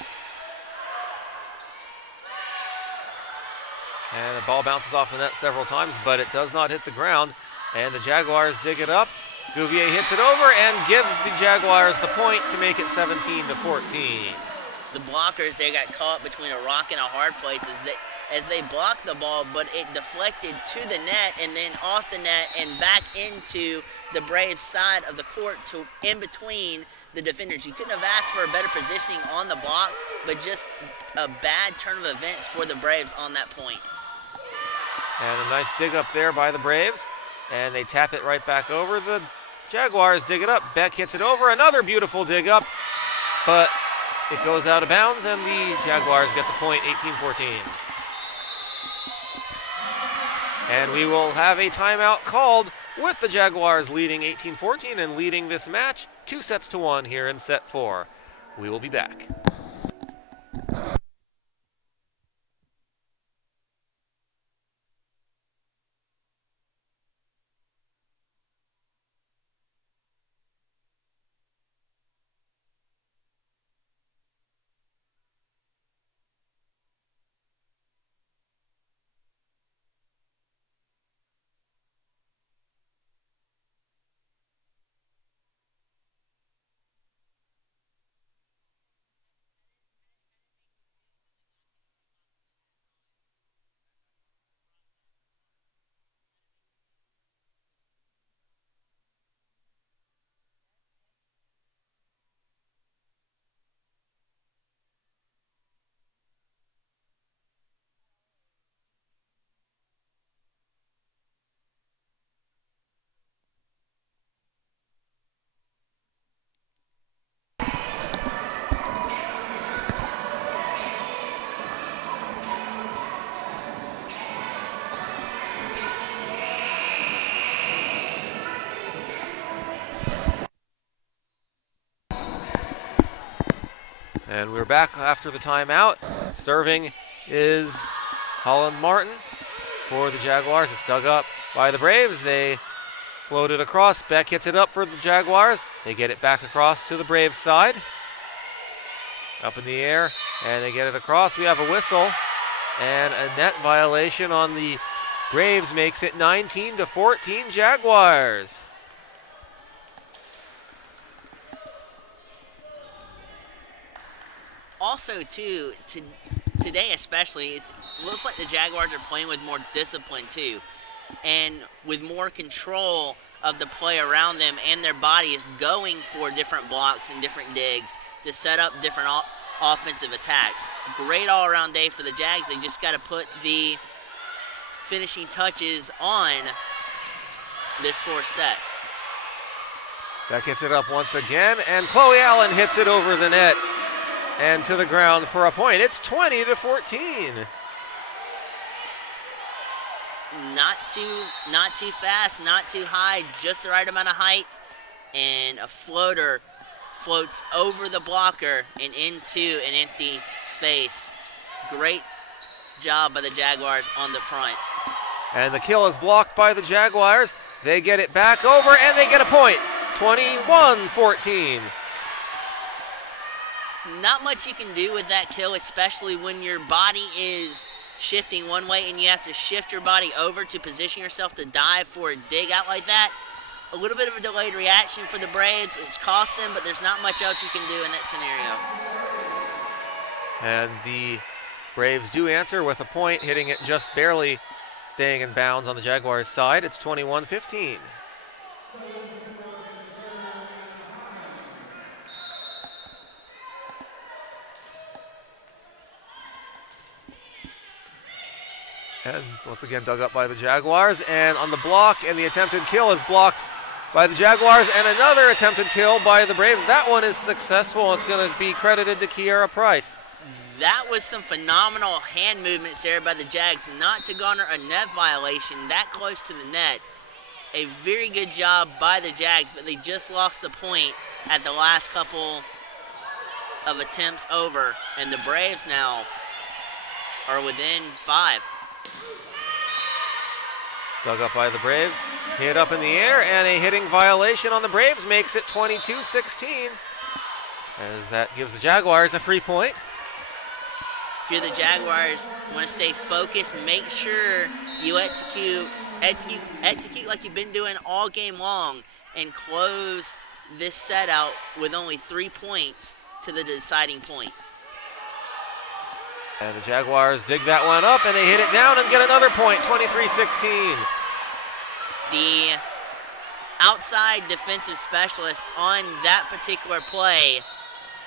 And the ball bounces off the net several times, but it does not hit the ground. And the Jaguars dig it up. Gouvier hits it over and gives the Jaguars the point to make it 17-14. The blockers there got caught between a rock and a hard place as they blocked the ball, but it deflected to the net and then off the net and back into the Braves side of the court to in between the defenders. You couldn't have asked for a better positioning on the block, but just a bad turn of events for the Braves on that point. And a nice dig up there by the Braves, and they tap it right back over. The Jaguars dig it up. Beck hits it over. Another beautiful dig up, but it goes out of bounds, and the Jaguars get the point, 18-14. And we will have a timeout called with the Jaguars leading 18-14 and leading this match 2-1 here in set 4. We will be back. And we're back after the timeout. Serving is Holland Martin for the Jaguars. It's dug up by the Braves. They float it across. Beck hits it up for the Jaguars. They get it back across to the Braves side. Up in the air, and they get it across. We have a whistle, and a net violation on the Braves makes it 19-14 Jaguars. Also, too, today especially, it looks like the Jaguars are playing with more discipline, too, and with more control of the play around them, and their body is going for different blocks and different digs to set up different offensive attacks. Great all-around day for the Jags. They just got to put the finishing touches on this fourth set. Beck hits it up once again, and Chloe Allen hits it over the net and to the ground for a point. It's 20-14. Not too fast, not too high, just the right amount of height, and a floater floats over the blocker and into an empty space. Great job by the Jaguars on the front. And the kill is blocked by the Jaguars. They get it back over, and they get a point. 21-14. Not much you can do with that kill, especially when your body is shifting one way and you have to shift your body over to position yourself to dive for a dig out like that. A little bit of a delayed reaction for the Braves. It's cost them, but there's not much else you can do in that scenario. And the Braves do answer with a point, hitting it just barely, staying in bounds on the Jaguars' side. It's 21-15. And once again dug up by the Jaguars, and on the block, and the attempted kill is blocked by the Jaguars, and another attempted kill by the Braves. That one is successful. It's going to be credited to Kiara Price. That was some phenomenal hand movements there by the Jags, not to garner a net violation that close to the net. A very good job by the Jags, but they just lost a point at the last couple of attempts over, and the Braves now are within 5. Dug up by the Braves, hit up in the air, and a hitting violation on the Braves makes it 22-16, as that gives the Jaguars a free point. If you're the Jaguars, you want to stay focused and make sure you execute like you've been doing all game long and close this set out with only 3 points to the deciding point. And the Jaguars dig that one up, and they hit it down and get another point, 23-16. The outside defensive specialist on that particular play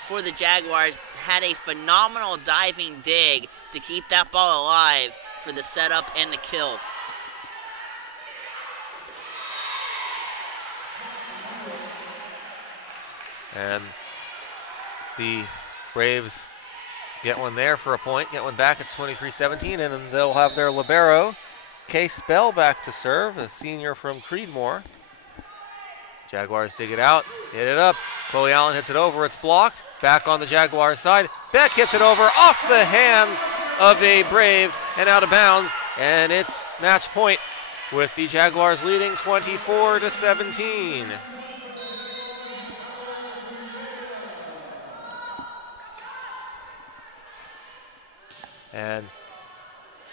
for the Jaguars had a phenomenal diving dig to keep that ball alive for the setup and the kill. And the Braves get one there for a point, get one back. It's 23-17, and then they'll have their libero, Case Bell, back to serve, a senior from Creedmoor. Jaguars dig it out, hit it up. Chloe Allen hits it over, it's blocked. Back on the Jaguars side. Beck hits it over off the hands of a Brave and out of bounds, and it's match point with the Jaguars leading 24-17. And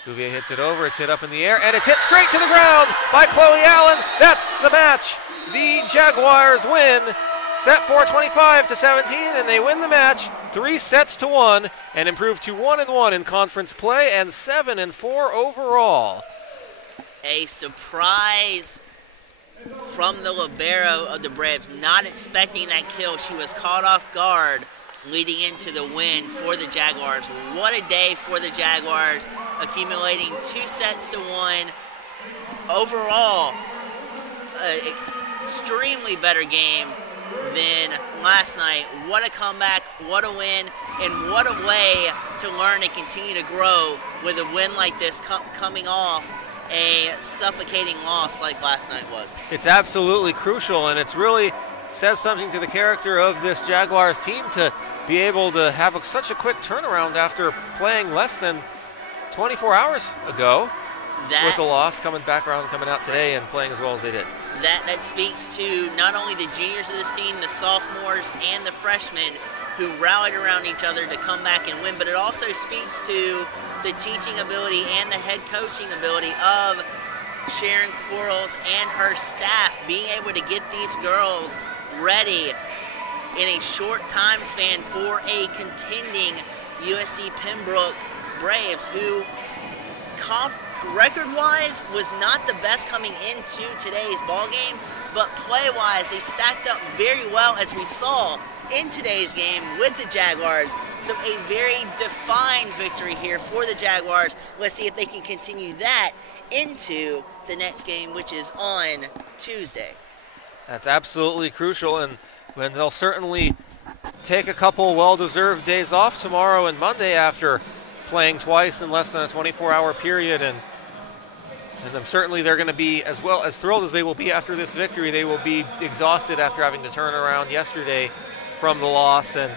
Bouvier hits it over, it's hit up in the air, and it's hit straight to the ground by Chloe Allen. That's the match. The Jaguars win set 4-25-17, and they win the match 3-1 and improve to 1-1 in conference play and 7-4 overall. A surprise from the libero of the Braves, not expecting that kill. She was caught off guard leading into the win for the Jaguars. What a day for the Jaguars, accumulating 2-1. Overall, extremely better game than last night. What a comeback, what a win, and what a way to learn and continue to grow with a win like this coming off a suffocating loss like last night was. It's absolutely crucial, and it's really says something to the character of this Jaguars team to be able to have such a quick turnaround after playing less than 24 hours ago with the loss, coming out today and playing as well as they did. That speaks to not only the juniors of this team, the sophomores and the freshmen who rallied around each other to come back and win, but it also speaks to the teaching ability and the head coaching ability of Sharon Quarles and her staff, being able to get these girls ready in a short time span for a contending USC Pembroke Braves, who record-wise was not the best coming into today's ball game, but play-wise they stacked up very well, as we saw in today's game with the Jaguars. So a very defined victory here for the Jaguars. Let's see if they can continue that into the next game, which is on Tuesday. That's absolutely crucial, and when they'll certainly take a couple well-deserved days off tomorrow and Monday after playing twice in less than a 24-hour period, and certainly they're going to be, as well as thrilled as they will be after this victory, they will be exhausted after having to turn around yesterday from the loss, and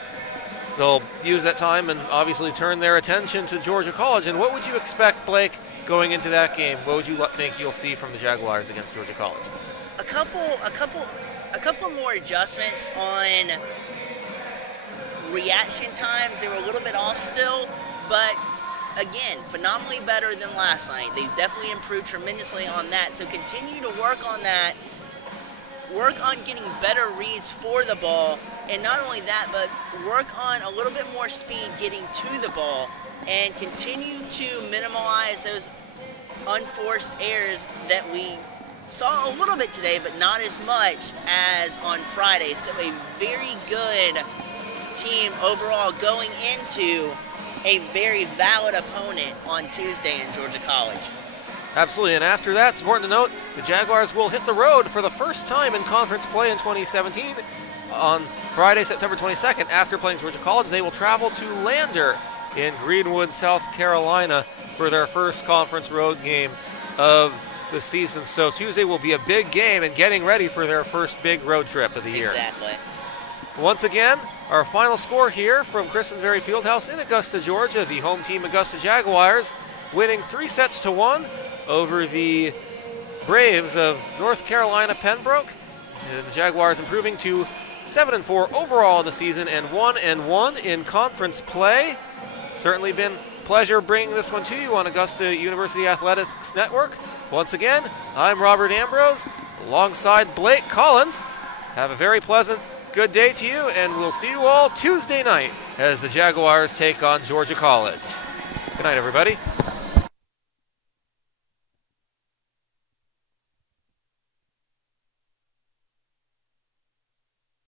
they'll use that time and obviously turn their attention to Georgia College. And what would you expect, Blake, going into that game? What would you think you'll see from the Jaguars against Georgia College? A couple more adjustments on reaction times. They were a little bit off still, but again, phenomenally better than last night. They've definitely improved tremendously on that. So continue to work on that. Work on getting better reads for the ball, and not only that, but work on a little bit more speed getting to the ball, and continue to minimize those unforced errors that we saw a little bit today, but not as much as on Friday. So a very good team overall going into a very valid opponent on Tuesday in Georgia College. Absolutely, and after that, it's important to note the Jaguars will hit the road for the first time in conference play in 2017. On Friday, September 22nd, after playing Georgia College, they will travel to Lander in Greenwood, South Carolina for their first conference road game of the season. So Tuesday will be a big game and getting ready for their first big road trip of the year. Exactly. Once again, our final score here from Christenberry Fieldhouse in Augusta, Georgia. The home team Augusta Jaguars winning 3-1 over the Braves of North Carolina Pembroke. And the Jaguars improving to 7-4 overall in the season and 1-1 in conference play. Certainly been a pleasure bringing this one to you on Augusta University Athletics Network. Once again, I'm Robert Ambrose alongside Blake Collins. Have a very pleasant, good day to you, and we'll see you all Tuesday night as the Jaguars take on Georgia College. Good night, everybody.